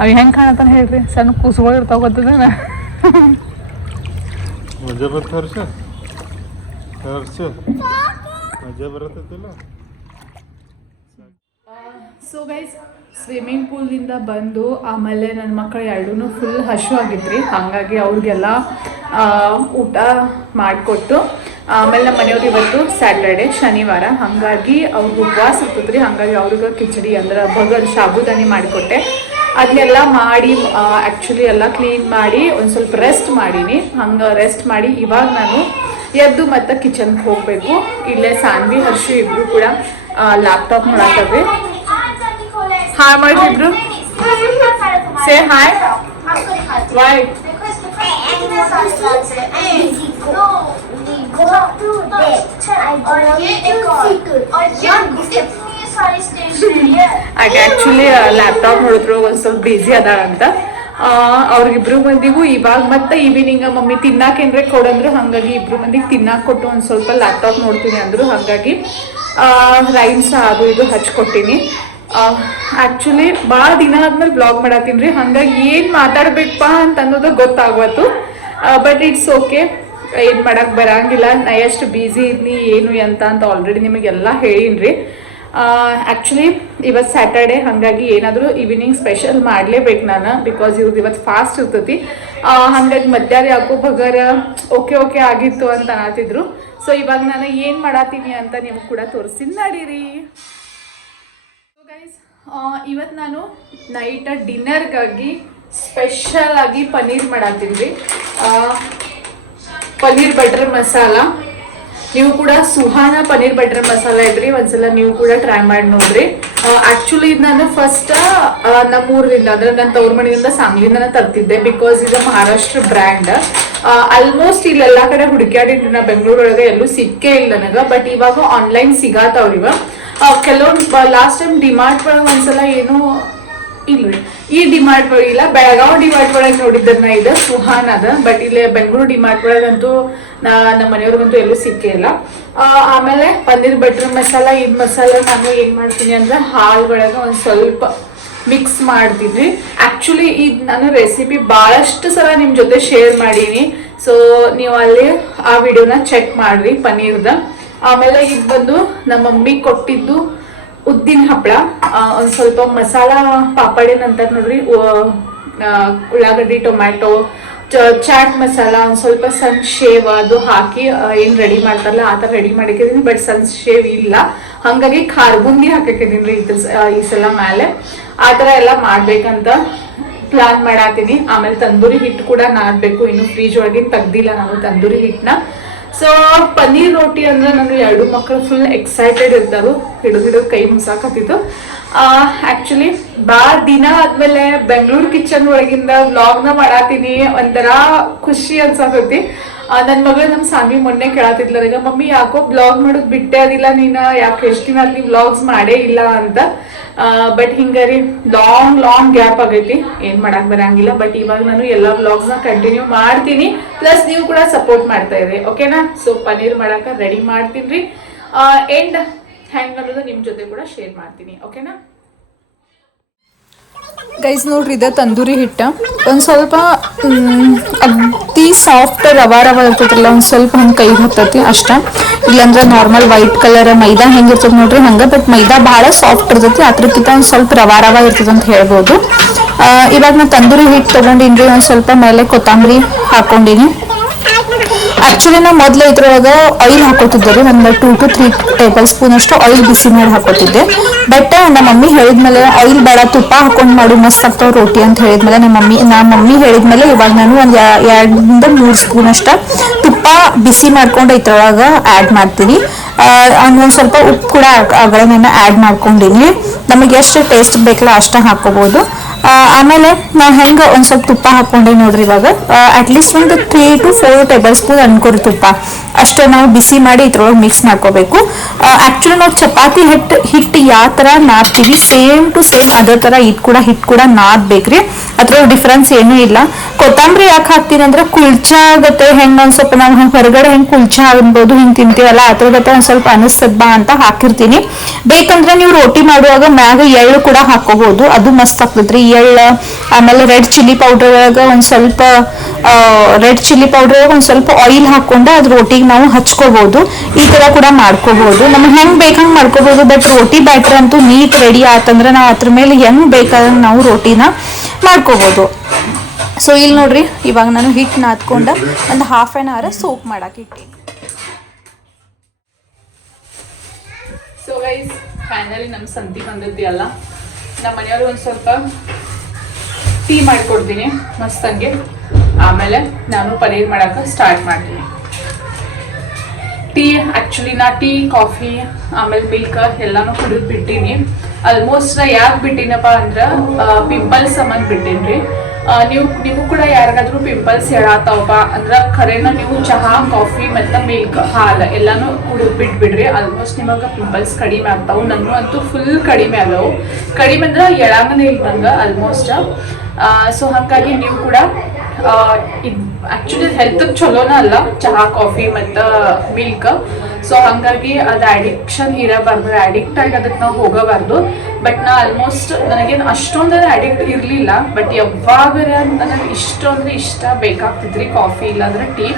ಅವು ಹೆಂಗೆ ಕಾಣತ್ತಾನ ಹೇಳ್ರಿ, ಸಣ್ಣ ಕೂಸುಗಳು ಇರ್ತಾವ ಗೊತ್ತದ. ಮಜಾ ಬರ್ತ ಹರ್ಷ ಮಜಾ ಬರತ್ತಲ್ಲ. ಸೊ ಗೈಸ್, ಸ್ವಿಮ್ಮಿಂಗ್ ಪೂಲಿಂದ ಬಂದು ಆಮೇಲೆ ನನ್ನ ಮಕ್ಕಳು ಎರಡೂ ಫುಲ್ ಹಶು ಆಗಿದ್ರಿ. ಹಾಗಾಗಿ ಅವ್ರಿಗೆಲ್ಲ ಊಟ ಮಾಡಿಕೊಟ್ಟು ಆಮೇಲೆ ನಮ್ಮ ಮನೆಯವ್ರು ಇವತ್ತು ಸ್ಯಾಟರ್ಡೆ ಶನಿವಾರ, ಹಾಗಾಗಿ ಅವ್ರಿಗೆ ಉಪವಾಸ ಇರ್ತದ್ರಿ. ಹಾಗಾಗಿ ಅವ್ರಿಗೆ ಕಿಚಡಿ ಅಂದ್ರೆ ಬಗರ್ ಸಾಬುದಾನಿ ಮಾಡಿಕೊಟ್ಟೆ. ಅದನ್ನೆಲ್ಲ ಮಾಡಿ ಆ್ಯಕ್ಚುಲಿ ಎಲ್ಲ ಕ್ಲೀನ್ ಮಾಡಿ ಒಂದು ಸ್ವಲ್ಪ ರೆಸ್ಟ್ ಮಾಡೀನಿ. ಹಂಗೆ ರೆಸ್ಟ್ ಮಾಡಿ ಇವಾಗ ನಾನು ಎದ್ದು ಮತ್ತೆ ಕಿಚನ್ಗೆ ಹೋಗಬೇಕು. ಇಲ್ಲೇ ಸಾನ್ವಿ ಹರ್ಷು ಇಬ್ಬರು ಕೂಡ ಲ್ಯಾಪ್ಟಾಪ್ ನೋಡಾಕದ್ರಿ. ಹಾಯ್ ಮಾಡಿದ್ರು, say hi. Why actually laptop ನೋಡಿದ್ರು ಒಂದು ಸ್ವಲ್ಪ ಬಿಸಿ ಅದಾಳಂತ. ಅವ್ರಿಗಿಬ್ರು ಮಂದಿಗೂ ಇವಾಗ ಮತ್ತೆ ಈವ್ನಿಂಗ್ ಮಮ್ಮಿ ತಿನ್ನಾಕೇನ್ರೆ ಕೊಡಂದ್ರು. ಹಾಗಾಗಿ ಇಬ್ರು ಮಂದಿಗೆ ತಿನ್ನಾಕ ಕೊಟ್ಟು ಒಂದು ಸ್ವಲ್ಪ ಲ್ಯಾಪ್ಟಾಪ್ ನೋಡ್ತೀನಿ ಅಂದರು. ಹಾಗಾಗಿ ರೈಮ್ಸ್ ಅದು ಇದು ಹಚ್ಕೊಟ್ಟಿನಿ. ಆ್ಯಕ್ಚುಲಿ ಭಾಳ ದಿನ ಆದ್ಮೇಲೆ ಬ್ಲಾಗ್ ಮಾಡತ್ತೀನಿ ರೀ. ಹಾಗಾಗಿ ಏನು ಮಾತಾಡ್ಬೇಕಪ್ಪ ಅಂತ ಅನ್ನೋದು ಗೊತ್ತಾಗ್ವತ್ತು. ಬಟ್ ಇಟ್ಸ್ ಓಕೆ, ಏನು ಮಾಡಕ್ಕೆ ಬರಂಗಿಲ್ಲ. ನಾ ಎಷ್ಟು ಬ್ಯುಸಿ ಇದ್ನಿ ಏನು ಅಂತ ಆಲ್ರೆಡಿ ನಿಮಗೆಲ್ಲ ಹೇಳೀನಿ ರೀ. ಆ್ಯಕ್ಚುಲಿ ಇವತ್ತು ಸ್ಯಾಟರ್ಡೆ, ಹಾಗಾಗಿ ಏನಾದರೂ ಈವ್ನಿಂಗ್ ಸ್ಪೆಷಲ್ ಮಾಡಲೇಬೇಕು ನಾನು, ಬಿಕಾಸ್ ಇವ್ರದ್ದು ಇವತ್ತು ಫಾಸ್ಟ್ ಇರ್ತೈತಿ. ಹಾಗಾಗಿ ಮಧ್ಯಾಹ್ನ ಯಾಕೋ ಬಗರ ಓಕೆ ಆಗಿತ್ತು ಅಂತ ಅನ್ನತ್ತಿದ್ರು. ಸೊ ಇವಾಗ ನಾನು ಏನು ಮಾಡತ್ತೀನಿ ಅಂತ ನಿಮ್ಗೆ ಕೂಡ ತೋರಿಸ್ತೀನಿ ನಡೀರಿ. ಸೊ ಗೈಸ್, ಇವತ್ತು ನಾನು ನೈಟ್ ಡಿನ್ನರ್ಗಾಗಿ ಸ್ಪೆಷಲ್ ಆಗಿ ಪನ್ನೀರ್ ಮಾಡತ್ತೀನಿ ರೀ. ಪನ್ನೀರ್ ಬಟರ್ ಮಸಾಲ. ನೀವು ಕೂಡ ಸುಹಾನ ಪನ್ನೀರ್ ಬಟರ್ ಮಸಾಲ ಇದ್ರಿ, ಒಂದ್ಸಲ ನೀವು ಕೂಡ ಟ್ರೈ ಮಾಡಿ ನೋಡ್ರಿ. ಆಕ್ಚುಲಿ ಇದು ನಾನು ಫಸ್ಟ್ ನಮ್ಮೂರಿಂದ ಅಂದ್ರೆ ನನ್ನ ತವ್ರ ಮನೆಯಿಂದ ಸಾಂಗ್ಲಿಂದ ತರ್ತಿದ್ದೆ, ಬಿಕಾಸ್ ಇದು ಮಹಾರಾಷ್ಟ್ರ ಬ್ರ್ಯಾಂಡ್. ಆಲ್ಮೋಸ್ಟ್ ಇಲ್ಲೆಲ್ಲ ಕಡೆ ಹುಡುಕ್ಯಾಡಿದ್ರಿ ನಾ ಬೆಂಗಳೂರೊಳಗೆ, ಎಲ್ಲೂ ಸಿಕ್ಕೇ ಇಲ್ಲ ನನಗೆ. ಬಟ್ ಇವಾಗ ಆನ್ಲೈನ್ ಸಿಗಾತಾವ್ರಿ. ಕೆಲವೊಂದು ಲಾಸ್ಟ್ ಟೈಮ್ ಡಿಮಾರ್ಟ್ ಒಳಗೆ ಒಂದ್ಸಲ ಏನು ಇಲ್ರಿ, ಈ ಡಿಮಾರ್ಟ್ ಒಳಗಿಲ್ಲ, ಬೆಳಗಾವ್ ಡಿಮಾರ್ಟ್ ಒಳಗೆ ನೋಡಿದ್ದನ್ನ ಇದು ಸುಹಾನ್ ಅದ. ಬಟ್ ಇಲ್ಲಿ ಬೆಂಗಳೂರು ಡಿಮಾರ್ಟ್ ಒಳಗಂತೂ ನಮ್ಮ ಮನೆಯವ್ರಿಗಂತೂ ಎಲ್ಲೂ ಸಿಕ್ಕೇ ಇಲ್ಲ. ಆಮೇಲೆ ಪನ್ನೀರ್ ಬಟರ್ ಮಸಾಲ, ಇದು ಮಸಾಲ ನಾನು ಏನು ಮಾಡ್ತೀನಿ ಅಂದ್ರೆ ಹಾಲು ಒಳಗೆ ಒಂದು ಸ್ವಲ್ಪ ಮಿಕ್ಸ್ ಮಾಡ್ತಿದ್ವಿ. ಆ್ಯಕ್ಚುಲಿ ಇದು ನಾನು ರೆಸಿಪಿ ಭಾಳಷ್ಟು ಸಲ ನಿಮ್ಮ ಜೊತೆ ಶೇರ್ ಮಾಡೀನಿ. ಸೊ ನೀವು ಅಲ್ಲಿ ಆ ವಿಡಿಯೋನ ಚೆಕ್ ಮಾಡಿರಿ ಪನ್ನೀರ್ದ. ಆಮೇಲೆ ಇದು ಬಂದು ನಮ್ಮ ಮಮ್ಮಿ ಕೊಟ್ಟಿದ್ದು ಉದ್ದಿನ ಹಪ್ಪಳ, ಒಂದು ಸ್ವಲ್ಪ ಮಸಾಲ ಪಾಪಡಿ ನಂತರ ನೋಡ್ರಿ, ಉಳ್ಳಾಗಡ್ಡಿ, ಟೊಮ್ಯಾಟೊ, ಚಾಟ್ ಮಸಾಲ, ಒಂದು ಸ್ವಲ್ಪ ಸಣ್ಣ ಶೇವ್ ಅದು ಹಾಕಿ ಏನು ರೆಡಿ ಮಾಡ್ತಾರಲ್ಲ ಆ ಥರ ರೆಡಿ ಮಾಡಿದ್ದೀನಿ. ಬಟ್ ಸಣ್ಣ ಶೇವ್ ಇಲ್ಲ, ಹಾಗಾಗಿ ಖಾರ ಬುಂದಿ ಹಾಕಿದ್ದೀನಿ ರೀ ಈ ಸಲ ಮೇಲೆ. ಆ ಥರ ಎಲ್ಲ ಮಾಡ್ಬೇಕಂತ ಪ್ಲಾನ್ ಮಾಡಾತೀನಿ. ಆಮೇಲೆ ತಂದೂರಿ ಹಿಟ್ಟು ಕೂಡ ನಾದಬೇಕು, ಇನ್ನು ಫ್ರೀಜ್ ಒಳಗಿನ ತೆಗ್ದಿಲ್ಲ ನಾವು ತಂದೂರಿ ಹಿಟ್ಟನ್ನ. ಸೊ ಪನ್ನೀರ್ ರೋಟಿ ಅಂದ್ರೆ ನಾನು ಎರಡು ಮಕ್ಕಳು ಫುಲ್ ಎಕ್ಸೈಟೆಡ್ ಇರ್ತಾರು, ಹಿಡಿದು ಕೈ ಮುಸಾಕತ್ತಿತ್ತು. ಆ್ಯಕ್ಚುಲಿ ಭಾಳ ದಿನ ಆದ್ಮೇಲೆ ಬೆಂಗಳೂರು ಕಿಚನ್ ಒಳಗಿಂದ ವ್ಲಾಗ್ನ ಮಾಡಾತೀನಿ, ಒಂಥರ ಖುಷಿ ಅನ್ಸಾಕತ್ತಿ. ನನ್ನ ಮಗಳು ನಮ್ಮ ಸಾನ್ವಿ ಮೊನ್ನೆ ಕೇಳತ್ತಿದ್ಲ ಈಗ, ಮಮ್ಮಿ ಯಾಕೋ ಬ್ಲಾಗ್ ಮಾಡೋದು ಬಿಟ್ಟೇ ಅದಿಲ್ಲ ನೀನು, ಯಾಕೆ ಎಷ್ಟು ದಿನ ಅಲ್ಲಿ ವ್ಲಾಗ್ಸ್ ಮಾಡೇ ಇಲ್ಲ ಅಂತ. ಬಟ್ ಹಿಂಗಾರಿ ಲಾಂಗ್ ಗ್ಯಾಪ್ ಆಗೈತಿ, ಏನು ಮಾಡಕ್ಕೆ ಬರಂಗಿಲ್ಲ. ಬಟ್ ಇವಾಗ ನಾನು ಎಲ್ಲ ವ್ಲಾಗ್ಸ್ನ ಕಂಟಿನ್ಯೂ ಮಾಡ್ತೀನಿ, ಪ್ಲಸ್ ನೀವು ಕೂಡ ಸಪೋರ್ಟ್ ಮಾಡ್ತಾ ಇದ್ರಿ, ಓಕೆನಾ. ಸೊ ಪನ್ನೀರ್ ಮಾಡಕ್ಕೆ ರೆಡಿ ಮಾಡ್ತೀನಿ ರೀ. ಎಂಡ್ ಹೆಂಗೆ ಅನ್ನೋದು ನಿಮ್ಮ ಜೊತೆ ಕೂಡ ಶೇರ್ ಮಾಡ್ತೀನಿ, ಓಕೆನಾ. ಗೈಸ್ ನೋಡ್ರಿ, ಇದೆ ತಂದೂರಿ ಹಿಟ್ಟು. ಒಂದು ಸ್ವಲ್ಪ ಅತಿ ಸಾಫ್ಟ್ ರವಾ ಇರ್ತೈತಿಲ್ಲ, ಒಂದು ಸ್ವಲ್ಪ ಹಂಗೆ ಕೈಗೆ ಹತ್ತೈತಿ ಅಷ್ಟ. ಇಲ್ಲಾಂದ್ರೆ ನಾರ್ಮಲ್ ವೈಟ್ ಕಲರ್ ಮೈದಾ ಹೆಂಗಿರ್ತದೆ ನೋಡ್ರಿ ಹಂಗೆ. ಬಟ್ ಮೈದಾ ಭಾಳ ಸಾಫ್ಟ್ ಇರ್ತೈತಿ, ಅದ್ರಕ್ಕಿಂತ ಒಂದು ಸ್ವಲ್ಪ ರವಾ ಇರ್ತದೆ ಅಂತ ಹೇಳ್ಬೋದು. ಇವಾಗ ನಾನು ತಂದೂರಿ ಹಿಟ್ಟು ತೊಗೊಂಡಿನಿ, ಒಂದು ಸ್ವಲ್ಪ ಮೇಲೆ ಕೊತ್ತಂಬರಿ ಹಾಕೊಂಡಿನಿ. ಆ್ಯಕ್ಚುಲಿ ನಾವು ಮೊದಲು ಇದ್ರೊಳಗೆ ಆಯಿಲ್ ಹಾಕೋತಿದ್ದೆ ರೀ, ಒಂದು 2 to 3 ಟೇಬಲ್ ಸ್ಪೂನ್ ಅಷ್ಟು ಆಯಿಲ್ ಬಿಸಿ ಮಾಡಿ ಹಾಕೋತಿದ್ದೆ. ಬಟ್ ನಮ್ಮ ಮಮ್ಮಿ ಹೇಳಿದ್ಮೇಲೆ ಆಯಿಲ್ ಬೇಡ, ತುಪ್ಪ ಹಾಕೊಂಡು ಮಾಡಿ ಮಸ್ತ್ ಆಗ್ತಾವೆ ರೋಟಿ ಅಂತ ಹೇಳಿದ್ಮೇಲೆ ನಮ್ಮ ಮಮ್ಮಿ ಹೇಳಿದ್ಮೇಲೆ ಇವಾಗ ನಾನು ಒಂದು 2 to 3 ಸ್ಪೂನ್ ಅಷ್ಟು ತುಪ್ಪ ಬಿಸಿ ಮಾಡ್ಕೊಂಡು ಇದ್ರೊಳಗೆ ಆ್ಯಡ್ ಮಾಡ್ತೀನಿ. ಒಂದು ಸ್ವಲ್ಪ ಉಪ್ಪು ಕೂಡ ಆಗಲೇ ನಾನು ಆ್ಯಡ್ ಮಾಡ್ಕೊಂಡಿನಿ. ನಮಗೆ ಎಷ್ಟು ಟೇಸ್ಟ್ ಬೇಕಲ್ಲ ಅಷ್ಟು ಹಾಕೋಬೋದು. ಆಮೇಲೆ ನಾವು ಹೆಂಗೆ ಒಂದು ಸ್ವಲ್ಪ ತುಪ್ಪ ಹಾಕ್ಕೊಂಡೆ ನೋಡ್ರಿ ಇವಾಗ ಅಟ್ಲೀಸ್ಟ್ ಒಂದು 3 to 4 ಟೇಬಲ್ ಸ್ಪೂನ್ ಅನ್ಕೊರಿ ತುಪ್ಪ ಅಷ್ಟು ನಾವು ಬಿಸಿ ಮಾಡಿ ಇದ್ರೊಳಗೆ ಮಿಕ್ಸ್ ಮಾಡ್ಕೋಬೇಕು. ಆ್ಯಕ್ಚುಲಿ ನಾವು ಚಪಾತಿ ಹಿಟ್ಟು ಯಾವ ಥರ ನಾದ್ತೀವಿ ಸೇಮ್ ಟು ಸೇಮ್ ಅದೇ ಥರ ಹಿಟ್ಟು ಕೂಡ ನಾದ್ಬೇಕ್ರಿ. ಅದ್ರೊಳಗೆ ಡಿಫ್ರೆನ್ಸ್ ಏನೂ ಇಲ್ಲ. ಕೊತ್ತಂಬರಿ ಯಾಕೆ ಹಾಕ್ತೀನಿ ಅಂದ್ರೆ ಕುಲ್ಚಾ ಆಗತ್ತೆ ಹೆಂಗೆ ಒಂದು ಸ್ವಲ್ಪ ನಾವು ಹೊರಗಡೆ ಹೆಂಗೆ ಕುಲ್ಚಾ ಅನ್ಬೋದು ಹಿಂಗೆ ತಿಂತೀವಲ್ಲ ಅದ್ರಗತ್ತೆ ಒಂದು ಸ್ವಲ್ಪ ಅನಿಸ್ತದ ಅಂತ ಹಾಕಿರ್ತೀನಿ. ಬೇಕಂದ್ರೆ ನೀವು ರೋಟಿ ಮಾಡುವಾಗ ಮ್ಯಾಗ ಎಳ್ಳು ಕೂಡ ಹಾಕೋಬಹುದು, ಅದು ಮಸ್ತ್ ಆಗ್ತದ್ರಿ ಎಳ್ಳು. ಆಮೇಲೆ ರೆಡ್ ಚಿಲ್ಲಿ ಪೌಡರ್ ಒಳಗೆ ಒಂದು ಸ್ವಲ್ಪ ಆಯಿಲ್ ಹಾಕೊಂಡು ಅದ್ರ ರೋಟಿಗೆ ನಾವು ಹಚ್ಕೋಬಹುದು. ಈ ತರ ಕೂಡ ಮಾಡ್ಕೋಬಹುದು, ನಮ್ಗೆ ಹೆಂಗ್ ಬೇಕಂಗ್ ಮಾಡ್ಕೋಬಹುದು. ಬಟ್ ರೋಟಿ ಬ್ಯಾಟರ್ ಅಂತೂ ನೀಟ್ ರೆಡಿ ಆತಂದ್ರೆ ನಾವು ಅದ್ರ ಮೇಲೆ ಹೆಂಗ್ ಬೇಕಾದಂಗೆ ನಾವು ರೋಟಿನ ಮಾಡ್ಕೋಬಹುದು. ಸೊ ಇಲ್ಲಿ ನೋಡ್ರಿ ಇವಾಗ ನಾನು ಹಿಟ್ಟು ನಾದ್ಕೊಂಡು ಒಂದು ಹಾಫ್ ಆನ್ ಅವರ್ ಸೋಕ್ ಮಾಡಕ್ಕೆ ಇಟ್ಟೀನಿ. ಸೊ ಗೈಸ್ ಫೈನಲಿ ನಮ್ಮ ಸಂತಿ ಬಂದೈತಿ ಅಲ್ಲ, ನಮ್ಮ ಮನೆಯವರು ಒಂದು ಸ್ವಲ್ಪ ಟೀ ಮಾಡಿಕೊಡ್ತೀನಿ ಮಸ್ತಂಗೆ. ಆಮೇಲೆ ನಾನು ಪನ್ನೀರ್ ಮಾಡೋಕೆ ಸ್ಟಾರ್ಟ್ ಮಾಡ್ತೀನಿ. ಟೀ ಆ್ಯಕ್ಚುಲಿ ನಾ ಟೀ ಕಾಫಿ ಆಮೇಲೆ ಮಿಲ್ಕ್ ಎಲ್ಲಾನು ಕುಡಿದು ಬಿಟ್ಟೀನಿ. ಆಲ್ಮೋಸ್ಟ್ ನಾ ಯಾಕೆ ಬಿಟ್ಟಿನಪ್ಪ ಅಂದ್ರೆ ಪಿಂಪಲ್ಸ್ ಸಂಬಂಧ ಬಿಟ್ಟೀನಿ. ನೀವು ಕೂಡ ಯಾರಿಗಾದ್ರೂ ಪಿಂಪಲ್ಸ್ ಹೇಳಾತಾವಪ್ಪ ಅಂದ್ರೆ ಖರೇನ ನೀವು ಚಹಾ ಕಾಫಿ ಮತ್ತು ಮಿಲ್ಕ್ ಹಾಲು ಎಲ್ಲಾನು ಕುಡಿದು ಬಿಟ್ಬಿಡ್ರಿ. ಆಲ್ಮೋಸ್ಟ್ ನಿಮಗೆ ಪಿಂಪಲ್ಸ್ ಕಡಿಮೆ ಆಗ್ತಾವೆ. ನನಗೂ ಅಂತೂ ಫುಲ್ ಕಡಿಮೆ ಆದವು. ಕಡಿಮೆ ಅಂದ್ರೆ ಎಳಂಗನೇ ಇಲ್ದಂಗೆ ಆಲ್ಮೋಸ್ಟ್. ಸೊ ಹಾಗಾಗಿ ನೀವು ಕೂಡ ಇದು ಆ್ಯಕ್ಚುಲಿ ಹೆಲ್ತ್ಗೆ ಚಲೋನ ಅಲ್ಲ ಚಹಾ ಕಾಫಿ ಮತ್ತು ಮಿಲ್ಕ್. ಸೊ ಹಾಗಾಗಿ ಅದು ಅಡಿಕ್ಷನ್ ಇರಬಾರ್ದು, ಅಡಿಕ್ಟ್ ಆಗಿ ಅದಕ್ಕೆ ನಾವು ಹೋಗಬಾರ್ದು. ಬಟ್ ನಾ ಆಲ್ಮೋಸ್ಟ್ ನನಗೇನು ಅಷ್ಟೊಂದು ಅಡಿಕ್ಟ್ ಇರಲಿಲ್ಲ. ಬಟ್ ಯಾವಾಗರ ನನಗೆ ಇಷ್ಟ ಬೇಕಾಗ್ತಿದ್ರಿ ಕಾಫಿ ಇಲ್ಲಾಂದ್ರೆ ಟೀ.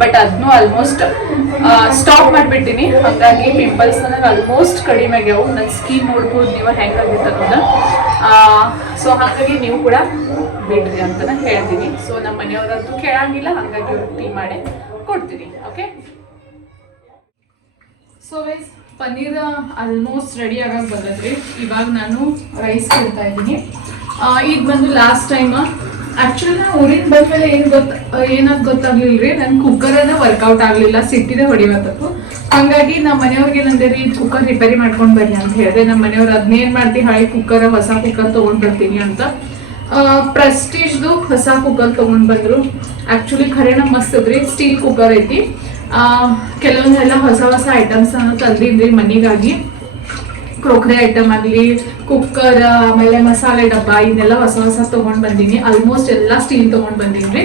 ಬಟ್ ಅದನ್ನೂ ಆಲ್ಮೋಸ್ಟ್ ಸ್ಟಾಪ್ ಮಾಡಿಬಿಟ್ಟಿನಿ. ಹಾಗಾಗಿ ಪಿಂಪಲ್ಸ್ ನನಗೆ ಆಲ್ಮೋಸ್ಟ್ ಕಡಿಮೆ ಆಗ್ಯಾವು. ನನ್ನ ಸ್ಕಿನ್ ನೋಡ್ಬೋದು ನೀವು ಹೆಂಗಾಗಿತ್ತು ಅನ್ನೋದು. ಸೊ ಹಾಗಾಗಿ ನೀವು ಕೂಡ ಬಿಡ್ರಿ ಅಂತ ಹೇಳ್ತೀನಿ. ಸೊ ನಮ್ಮ ಮನೆಯವರಂತೂ ಕೇಳಂಗಿಲ್ಲ, ಹಾಗಾಗಿ ಟೀ ಮಾಡಿ ಕೊಡ್ತೀನಿ. Okay, so guys paneer almost ready ಆಗಕ್ಕೆ ಬಂದದ್ರಿ. ಇವಾಗ ನಾನು ರೈಸ್ ಕೊಡ್ತಾ ಇದ್ದೀನಿ. ಈಗ ಬಂದು ಲಾಸ್ಟ್ ಟೈಮ್ ಆ್ಯಕ್ಚುಲಿ ನಾ ಊರಿಂದ ಬಂದ್ಮೇಲೆ ಏನಾದ್ ಗೊತ್ತಾಗ್ಲಿಲ್ಲ ರೀ, ನನ್ನ ಕುಕ್ಕರನ್ನ ವರ್ಕೌಟ್ ಆಗಲಿಲ್ಲ, ಸಿಟ್ಟಿದೆ ಹೊಡಿವತ್ತಪ್ಪು. ಹಾಗಾಗಿ ನಮ್ಮ ಮನೆಯವ್ರಿಗೆ ಏನಂದೆ ರೀ ಕುಕ್ಕರ್ ರಿಪೇರಿ ಮಾಡ್ಕೊಂಡು ಬರ್ರಿ ಅಂತ ಹೇಳಿದೆ. ನಮ್ಮ ಮನೆಯವ್ರು ಅದನ್ನೇನು ಮಾಡ್ತೀವಿ ಹಳೆ ಕುಕ್ಕರ್ ಹೊಸ ಕುಕ್ಕರ್ ತೊಗೊಂಡು ಬರ್ತೀನಿ ಅಂತ ಪ್ರೆಸ್ಟೀಜ್ದು ಹೊಸ ಕುಕ್ಕರ್ ತೊಗೊಂಡು ಬಂದರು. ಆ್ಯಕ್ಚುಲಿ ಖರೇನ ಮಸ್ತ್ ಅದ್ರಿ, ಸ್ಟೀಲ್ ಕುಕ್ಕರ್ ಐತಿ. ಕೆಲವೊಂದೆಲ್ಲ ಹೊಸ ಐಟಮ್ಸ್ ಅನ್ನು ತಂದಿದ್ರಿ ಮನೆಗಾಗಿ. ಕ್ರೋಕ್ರಿ ಐಟಮ್ ಆಗಲಿ, ಕುಕ್ಕರ್, ಆಮೇಲೆ ಮಸಾಲೆ ಡಬ್ಬ ಇದನ್ನೆಲ್ಲ ಹೊಸ ತೊಗೊಂಡು ಬಂದೀನಿ. ಆಲ್ಮೋಸ್ಟ್ ಎಲ್ಲ ಸ್ಟೀಲ್ ತೊಗೊಂಡು ಬಂದೀನಿ ರೀ.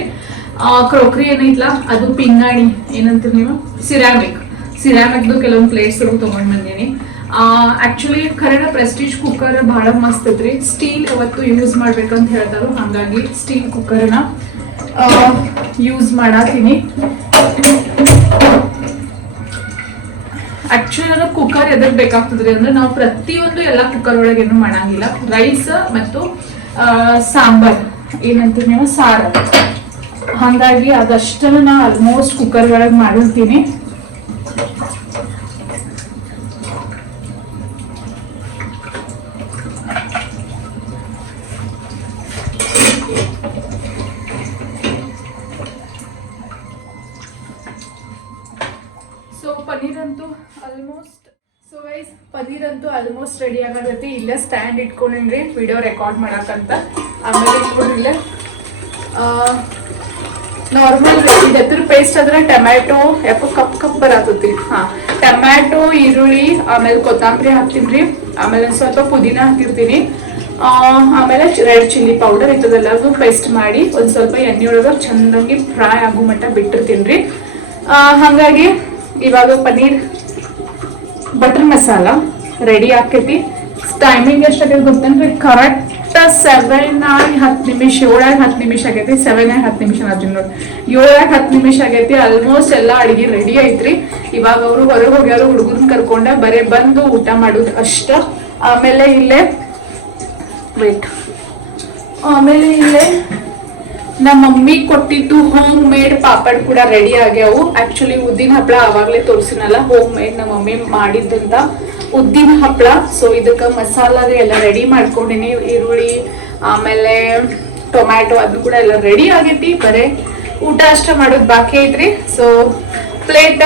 ಕ್ರೋಕ್ರಿ ಏನೈತಲ್ಲ ಅದು ಪಿಂಗಾಣಿ ಏನಂತೀರಿ ನೀವು, ಸಿರಾಮಿಕ್ದು ಕೆಲವೊಂದು ಪ್ಲೇಟ್ಸ್ಗಳು ತೊಗೊಂಡು ಬಂದೀನಿ. ಆ್ಯಕ್ಚುಲಿ ಖರೇನ ಪ್ರೆಸ್ಟೀಜ್ ಕುಕ್ಕರ್ ಭಾಳ ಮಸ್ತ್ ಐತ್ರಿ. ಸ್ಟೀಲ್ ಯಾವತ್ತು ಯೂಸ್ ಮಾಡ್ಬೇಕಂತ ಹೇಳ್ತಾರೋ, ಹಾಗಾಗಿ ಸ್ಟೀಲ್ ಕುಕ್ಕರ್ನ ಯೂಸ್ ಮಾಡತ್ತೀನಿ. ಆಕ್ಚುಲಿ ನನಗೆ ಕುಕ್ಕರ್ ಎದಕ್ಕೆ ಬೇಕಾಗ್ತದ್ರಿ ಅಂದ್ರೆ ನಾವು ಪ್ರತಿಯೊಂದು ಎಲ್ಲ ಕುಕ್ಕರ್ ಒಳಗೆ ಏನು ಮಾಡಂಗಿಲ್ಲ. ರೈಸ್ ಮತ್ತು ಸಾಂಬಾರ್ ಏನಂತೀವಿ ನೀವು ಸಾರು, ಹಾಗಾಗಿ ಅದಷ್ಟನ್ನು ನಾ ಆಲ್ಮೋಸ್ಟ್ ಕುಕ್ಕರ್ ಒಳಗೆ ಮಾಡಿರ್ತೀನಿ. ಪನ್ನೀರ್ ಅಂತೂ ಆಲ್ಮೋಸ್ಟ್ ರೆಡಿ ಆಗತೈತಿ. ಇಲ್ಲೇ ಸ್ಟ್ಯಾಂಡ್ ಇಟ್ಕೊಂಡ್ರಿ ವಿಡಿಯೋ ರೆಕಾರ್ಡ್ ಮಾಡಕ್ಕಂತ. ಆಮೇಲೆ ನೋಡ್ರಿ ನಾರ್ಮಲ್ ಇದತ್ರ ಪೇಸ್ಟ್ ಆದ್ರೆ ಟೊಮ್ಯಾಟೊ ಕಪ್ ಬರತೈತಿ. ಟೊಮ್ಯಾಟೊ, ಈರುಳ್ಳಿ, ಆಮೇಲೆ ಕೊತ್ತಂಬರಿ ಹಾಕ್ತೀನಿ. ಆಮೇಲೆ ಸ್ವಲ್ಪ ಪುದೀನ ಹಾಕಿರ್ತೀನಿ. ಆಮೇಲೆ ರೆಡ್ ಚಿಲ್ಲಿ ಪೌಡರ್ ಇಂಥದೆಲ್ಲದು ಪೇಸ್ಟ್ ಮಾಡಿ ಒಂದು ಸ್ವಲ್ಪ ಎಣ್ಣೆ ಒಳಗೆ ಚಂದಾಗಿ ಫ್ರೈ ಆಗೋ ಮಟ್ಟ ಬಿಟ್ಟಿರ್ತೀನಿ. ಹಾಗಾಗಿ ಇವಾಗ ಪನ್ನೀರ್ ಬಟರ್ ಮಸಾಲ ರೆಡಿ ಆಕೈತಿ. ಟೈಮಿಂಗ್ ಎಷ್ಟಾಗೈತಿ ಗೊತ್ತೇನ್ರಿ, ಕರೆಕ್ಟ್ 7-10 ನಿಮಿಷ 7-10 ನಿಮಿಷ ಆಗೈತಿ. 7-10 ನಿಮಿಷ ಅದನ್ನ ನೋಡಿ 7-10 ನಿಮಿಷ ಆಗೈತಿ. ಆಲ್ಮೋಸ್ಟ್ ಎಲ್ಲ ಅಡಿಗೆ ರೆಡಿ ಐತ್ರಿ. ಇವಾಗ ಅವರು ಹೊರಗೆ ಹೋಗ್ಯಾರು, ಹುಡುಗರನ್ನ ಕರ್ಕೊಂಡ ಬರೇ ಬಂದು ಊಟ ಮಾಡೋದು ಅಷ್ಟ. ಆಮೇಲೆ ಇಲ್ಲೇ ನಮ್ಮ ಮಮ್ಮಿ ಕೊಟ್ಟಿದ್ದು ಹೋಮ್ ಮೇಡ್ ಪಾಪಡ್ ಕೂಡ ರೆಡಿ ಆಗ್ಯಾವು. ಆಕ್ಚುಲಿ ಉದ್ದಿನ ಹಪ್ಪಳ ಅವಾಗಲೇ ತೋರಿಸಿನಲ್ಲ, ಹೋಮ್ ಮೇಡ್ ನಮ್ಮ ಮಮ್ಮಿ ಮಾಡಿದ್ದಂತ ಉದ್ದಿನ ಹಪ್ಪಳ. ಸೊ ಇದಕ್ಕೆ ಮಸಾಲ ಎಲ್ಲ ರೆಡಿ ಮಾಡ್ಕೊಂಡಿನಿ. ಈರುಳ್ಳಿ ಆಮೇಲೆ ಟೊಮ್ಯಾಟೊ ಅದು ಕೂಡ ಎಲ್ಲ ರೆಡಿ ಆಗೈತಿ. ಬರೇ ಊಟ ಅಷ್ಟ ಮಾಡೋದು ಬಾಕಿ ಐತ್ರಿ. ಸೊ ಪ್ಲೇಟ್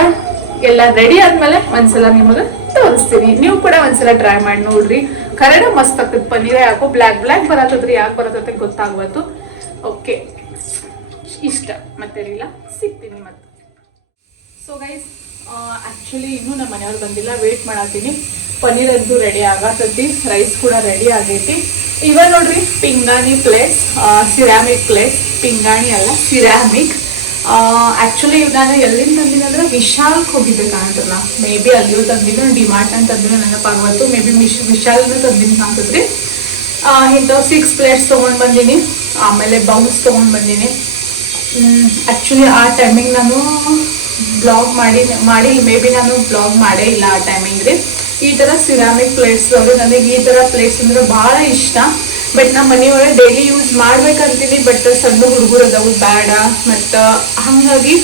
ಎಲ್ಲ ರೆಡಿ ಆದ್ಮೇಲೆ ಒಂದ್ಸಲ ನಿಮಗೆ ತೋರಿಸ್ತೀನಿ. ನೀವು ಕೂಡ ಒಂದ್ಸಲ ಟ್ರೈ ಮಾಡಿ ನೋಡ್ರಿ. ಕರೆನ ಮಸ್ತ್ ಆಗ್ತದೆ ಪನ್ನೀರ್. ಯಾಕೋ ಬ್ಲ್ಯಾಕ್ ಬರತ್ತದ್ರಿ, ಯಾಕೆ ಬರತ್ತಂತ ಗೊತ್ತಾಗ್ಬಾರ್ದು. ಓಕೆ, ಇಷ್ಟ ಮತ್ತೇನಿಲ್ಲ, ಸಿಗ್ತೀನಿ ಮತ್ತೆ. ಸೊ ಗೈಸ್, ಆ್ಯಕ್ಚುಲಿ ಇನ್ನೂ ನಮ್ಮ ಮನೆಯವ್ರು ಬಂದಿಲ್ಲ, ವೇಟ್ ಮಾಡತ್ತೀನಿ. ಪನ್ನೀರ್ ಅಂತೂ ರೆಡಿ ಆಗತ್ತೈತಿ, ರೈಸ್ ಕೂಡ ರೆಡಿ ಆಗೈತಿ. ಇವಾಗ ನೋಡ್ರಿ ಪಿಂಗಾಣಿ ಪ್ಲೇಟ್ಸ್, ಸಿರಾಮಿಕ್ ಪ್ಲೇಟ್ಸ್, ಪಿಂಗಾಣಿ ಅಲ್ಲ ಸಿರಾಮಿಕ್. ಆ್ಯಕ್ಚುಲಿ ನಾನು ಎಲ್ಲಿಂದ ತಂದಿನಿ ಅಂದ್ರೆ ವಿಶಾಲ್ಗೆ ಹೋಗಿದ್ದೆ ಕಾಣ್ತಲ್ಲ, ಮೇ ಬಿ ಅಲ್ಲಿಯೂ ತಂದಿದ್ದು, ಡಿಮಾರ್ಟ್ ಅಂತ ತಂದಿದ್ದು ನೆನಪಾಗ್ಬಾರ್ದು, ಮೇ ಬಿ ವಿಶಾಲ್ನ ತಂದಿನಿ ಕಾಣ್ತದ್ರಿ. ಇಂಥವು 6 ಪ್ಲೇಟ್ಸ್ ತೊಗೊಂಡು ಬಂದೀನಿ, ಆಮೇಲೆ ಬೌಲ್ಸ್ ತೊಗೊಂಡು ಬಂದೀನಿ. ಆ್ಯಕ್ಚುಲಿ ಆ ಟೈಮಿಂಗ್ ನಾನು ಬ್ಲಾಗ್ ಮಾಡಿ ಮೇ ಬಿ ನಾನು ಬ್ಲಾಗ್ ಮಾಡೇ ಇಲ್ಲ ಆ ಟೈಮಿಂಗ್ ರೀ. ಈ ಥರ ಸಿರಾಮಿಕ್ ಪ್ಲೇಟ್ಸ್ ಅವರು ನನಗೆ ಈ ಥರ ಪ್ಲೇಟ್ಸ್ ಅಂದರೆ ಭಾಳ ಇಷ್ಟ. ಬಟ್ ನಮ್ಮ ಮನೆಯೊಳಗೆ ಡೈಲಿ ಯೂಸ್ ಮಾಡ್ಬೇಕಂತೀನಿ, ಬಟ್ ಸಣ್ಣ ಹುಡುಗರು ಅದಾವು ಬೇಡ. ಮತ್ತು ಹಾಗಾಗಿ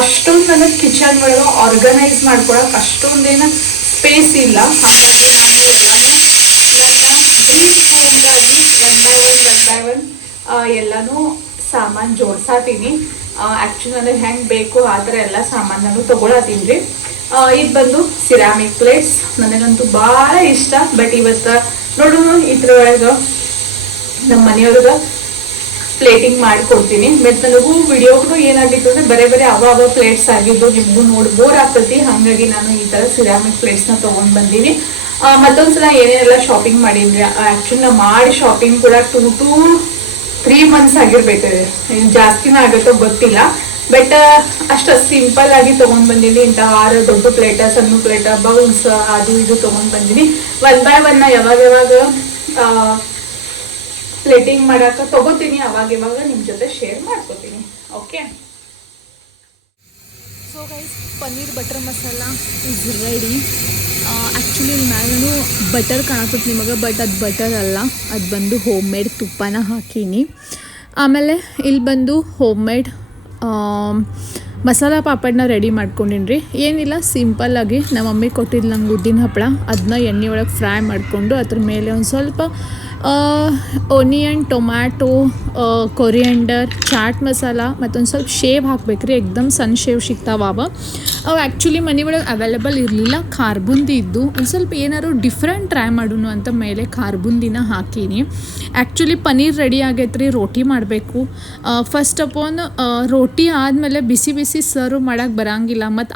ಅಷ್ಟೊಂದು ನನಗೆ ಕಿಚನ್ ಒಳಗೆ ಆರ್ಗನೈಸ್ ಮಾಡ್ಕೊಳಕ್ಕೆ ಅಷ್ಟೊಂದೇನು ಸ್ಪೇಸ್ ಇಲ್ಲ. ಹಾಗಾಗಿ ನಾನು ಎಲ್ಲನೂ ನನ್ನ ಬ್ರೀಫ್ ಹೋಮ್ಗಾಗಿ ಒನ್ ಬೈ ಒನ್ ಎಲ್ಲನೂ ಸಾಮಾನು ಜೋಡ್ಸಾತೀನಿ. ಆ್ಯಕ್ಚುಲಿ ನನಗೆ ಹೆಂಗೆ ಬೇಕು ಆ ಥರ ಎಲ್ಲ ಸಾಮಾನು ನಾನು ತೊಗೊಳತ್ತೀನಿ ರೀ. ಇದು ಬಂದು ಸಿರಾಮಿಕ್ ಪ್ಲೇಟ್ಸ್, ನನಗಂತೂ ಭಾಳ ಇಷ್ಟ. ಬಟ್ ಇವತ್ತು ನೋಡೋಣ ಇದ್ರೊಳಗೆ ನಮ್ಮ ಮನೆಯವ್ರಿಗೆ ಪ್ಲೇಟಿಂಗ್ ಮಾಡಿಕೊಡ್ತೀನಿ. ಮತ್ತು ನನಗೂ ವಿಡಿಯೋಗೂ ಏನಾಗಿತ್ತು ಅಂದರೆ ಬರೀ ಅವ ಪ್ಲೇಟ್ಸ್ ಆಗಿದ್ದು, ನಿಮಗೂ ನೋಡಿ ಬೋರ್ ಆಗ್ತೈತಿ. ಹಾಗಾಗಿ ನಾನು ಈ ಥರ ಸಿರಾಮಿಕ್ ಪ್ಲೇಟ್ಸ್ನ ತೊಗೊಂಡು ಬಂದೀನಿ. ಮತ್ತೊಂದ್ಸಲ ಏನೇನೆಲ್ಲ ಶಾಪಿಂಗ್ ಮಾಡೀನಿ. ಆ್ಯಕ್ಚುಲಿ ನಾವು ಮಾಡಿ ಶಾಪಿಂಗ್ ಕೂಡ 2 to 3 months ಆಗಿರ್ಬೇಕು, ಜಾಸ್ತಿನೇ ಆಗುತ್ತೋ ಗೊತ್ತಿಲ್ಲ. ಬಟ್ ಅಷ್ಟು ಸಿಂಪಲ್ ಆಗಿ ತೊಗೊಂಡು ಬಂದೀನಿ. ಇಂಥ 6 ದೊಡ್ಡ ಪ್ಲೇಟ, ಸಣ್ಣ ಪ್ಲೇಟ, ಬೌಲ್ಸ್ ಅದು ಇದು ತೊಗೊಂಡು ಬಂದೀನಿ. ಒನ್ ಬೈ ಒನ್ ಯಾವಾಗ ಪ್ಲೇಟಿಂಗ್ ಮಾಡೋಕೆ ತೊಗೋತೀನಿ, ಅವಾಗ ನಿಮ್ಮ ಜೊತೆ ಶೇರ್ ಮಾಡ್ಕೋತೀನಿ. Okay, so guys, paneer butter masala is ready. Actually ಇಲ್ಲಿ ನಾನು ಬಟರ್ ಕಾಣುತ್ತೆ ನಿಮಗೆ, ಬಟ್ ಅದು ಬಟರ್ ಅಲ್ಲ, ಅದು ಬಂದು ಹೋಮ್ ಮೇಡ್ ತುಪ್ಪನ ಹಾಕೀನಿ. ಆಮೇಲೆ ಇಲ್ಲಿ ಬಂದು ಹೋಮ್ ಮೇಡ್ ಮಸಾಲ ಪಾಪಡ್ನ ರೆಡಿ ಮಾಡ್ಕೊಂಡಿನಿ ರೀ. ಏನಿಲ್ಲ, ಸಿಂಪಲ್ಲಾಗಿ ನಮ್ಮ ಮಮ್ಮಿ ಕೊಟ್ಟಿದ್ದು ನಂಗೆ ಉದ್ದಿನ ಹಪ್ಪಳ, ಅದನ್ನ ಎಣ್ಣೆ ಒಳಗೆ ಫ್ರೈ ಮಾಡಿಕೊಂಡು ಅದ್ರ ಮೇಲೆ ಒಂದು ಸ್ವಲ್ಪ onion, tomato, coriander, chaat masala ಮತ್ತೊಂದು ಸ್ವಲ್ಪ ಶೇವ್ ಹಾಕ್ಬೇಕು ರೀ. ಎಕ್ದಮ್ ಸಣ್ಣ ಶೇವ್ ಸಿಗ್ತಾವ ಅವು ಆ್ಯಕ್ಚುಲಿ ಮನೆ ಒಳಗೆ ಅವೈಲೇಬಲ್ ಇರಲಿಲ್ಲ. ಖಾರ ಬುಂದಿ ಇದ್ದು ಒಂದು ಸ್ವಲ್ಪ ಏನಾದ್ರು ಡಿಫ್ರೆಂಟ್ ಟ್ರೈ ಮಾಡೋಣ ಅಂತ ಮೇಲೆ ಖಾರ ಬುಂದಿನ ಹಾಕೀನಿ. ಆ್ಯಕ್ಚುಲಿ ಪನ್ನೀರ್ ರೆಡಿ ಆಗೈತೆ ರೀ. ರೋಟಿ ಮಾಡಬೇಕು. ಫಸ್ಟ್ ಅಪಾನ್ ರೋಟಿ ಆದಮೇಲೆ ಬಿಸಿ ಬಿಸಿ ಸರ್ವ್ ಮಾಡೋಕ್ಕೆ ಬರೋಂಗಿಲ್ಲ, ಮತ್ತು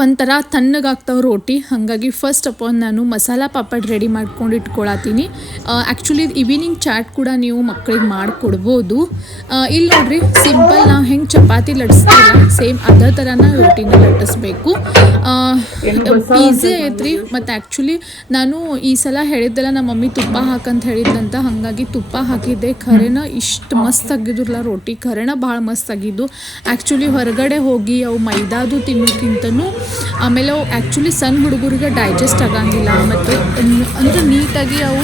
ಒಂಥರ ತಣ್ಣಗಾಗ್ತಾವೆ ರೋಟಿ. ಹಾಗಾಗಿ ಫಸ್ಟ್ ಅಪಾನ್ ನಾನು ಮಸಾಲ ಪಾಪಡ್ ರೆಡಿ ಮಾಡ್ಕೊಂಡು ಇಟ್ಕೊಳತ್ತೀನಿ. ಆ್ಯಕ್ಚುಲಿ ಈವ್ನಿಂಗ್ ಚಾಟ್ ಕೂಡ ನೀವು ಮಕ್ಕಳಿಗೆ ಮಾಡಿಕೊಡ್ಬೋದು. ಇಲ್ಲಿ ನೋಡ್ರಿ, ಸಿಂಪಲ್ ನಾವು ಹೆಂಗೆ ಚಪಾತಿ ಲಟ್ಸ್ತೀವಲ್ಲ ಸೇಮ್ ಅದೇ ಥರನ ರೋಟಿನ ಲಟ್ಟಿಸ್ಬೇಕು. ಈಸಿ ಐತ್ರಿ. ಮತ್ತು ಆ್ಯಕ್ಚುಲಿ ನಾನು ಈ ಸಲ ಹೇಳಿದ್ದೆಲ್ಲ ನಮ್ಮ ಮಮ್ಮಿ ತುಪ್ಪ ಹಾಕಂತ ಹೇಳಿದ್ದಂತ, ಹಾಗಾಗಿ ತುಪ್ಪ ಹಾಕಿದ್ದೆ. ಖರೇನ ಇಷ್ಟು ಮಸ್ತ್ ಆಗಿದ್ರಲ್ಲ ರೋಟಿ, ಖರೇನ ಭಾಳ ಮಸ್ತ್ ಆಗಿದ್ದು. ಆ್ಯಕ್ಚುಲಿ ಹೊರಗಡೆ ಹೋಗಿ ಅವು ಮೈದಾದು ತಿನ್ನೋಕ್ಕಿಂತನೂ ಆಮೇಲೆ ಅವು ಆ್ಯಕ್ಚುಲಿ ಸಣ್ಣ ಹುಡುಗರಿಗೆ ಡೈಜೆಸ್ಟ್ ಆಗಂಗಿಲ್ಲ, ಮತ್ತು ಅಂದರೆ ನೀಟಾಗಿ ಅವು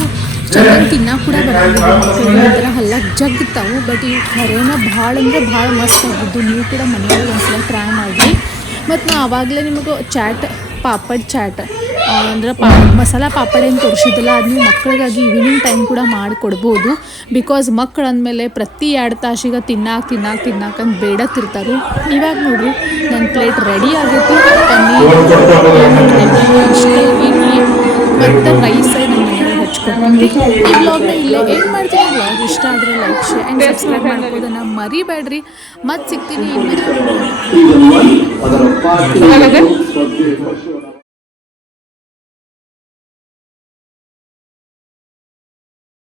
ಚೆನ್ನಾಗಿ ತಿನ್ನೋಕೆ ಕೂಡ ಬರೋಂಗಿಲ್ಲ. ಮಕ್ಕಳಿಗೆ ಈ ಥರ ಹಲ್ಲಕ್ಕೆ ಜಗ್ತಾವು. ಬಟ್ ಇವು ಖರೇನ ಭಾಳ ಅಂದರೆ ಭಾಳ ಮಸ್ತ್ ಆಗಿದ್ದು. ನೀವು ಕೂಡ ಮನೆಯಲ್ಲಿ ಒಂದ್ಸಲ ಟ್ರೈ ಮಾಡಿ. ಮತ್ತು ನಾ ಆವಾಗಲೇ ನಿಮಗೆ ಪಾಪಡ್ ಚಾಟ್ ಅಂದ್ರೆ ಮಸಾಲ ಪಾಪಡ್ ಏನು ತೋರಿಸಿದ್ದಿಲ್ಲ, ಅದು ನೀವು ಮಕ್ಕಳಿಗಾಗಿ ಈವ್ನಿಂಗ್ ಟೈಮ್ ಕೂಡ ಮಾಡಿಕೊಡ್ಬೋದು. ಬಿಕಾಸ್ ಮಕ್ಕಳು ಅಂದಮೇಲೆ ಪ್ರತಿ 2 ತಾಸಿಗೆ ತಿನ್ನಾಕಂತ ಬೇಡತ್ತಿರ್ತಾರೆ. ಇವಾಗ ನೋಡಿರಿ ನನ್ನ ಪ್ಲೇಟ್ ರೆಡಿ ಆಗೈತಿ. ಪನ್ನೀರ್ ಇಷ್ಟೇ ಇರಲಿ ಮತ್ತು ರೈಸ್ ನಮ್ಮ ಮನೆಯೊಳಗೆ ಹಚ್ಕೊಡ್ತೀನಿ. ಈ ವ್ಲಾಗ್ನ ಇಲ್ಲೇ ಏನು ಮಾಡ್ತೀನಿ. ವ್ಲಾಗ್ ಇಷ್ಟ ಆದರೆ ಲೈಕ್, ಶೇರ್ ಆ್ಯಂಡ್ ಸಬ್ಸ್ಕ್ರೈಬ್ ಮಾಡ್ಕೋದನ್ನು ಮರಿಬೇಡ್ರಿ. ಮತ್ತೆ ಸಿಗ್ತೀನಿ ಇನ್ನೊಂದು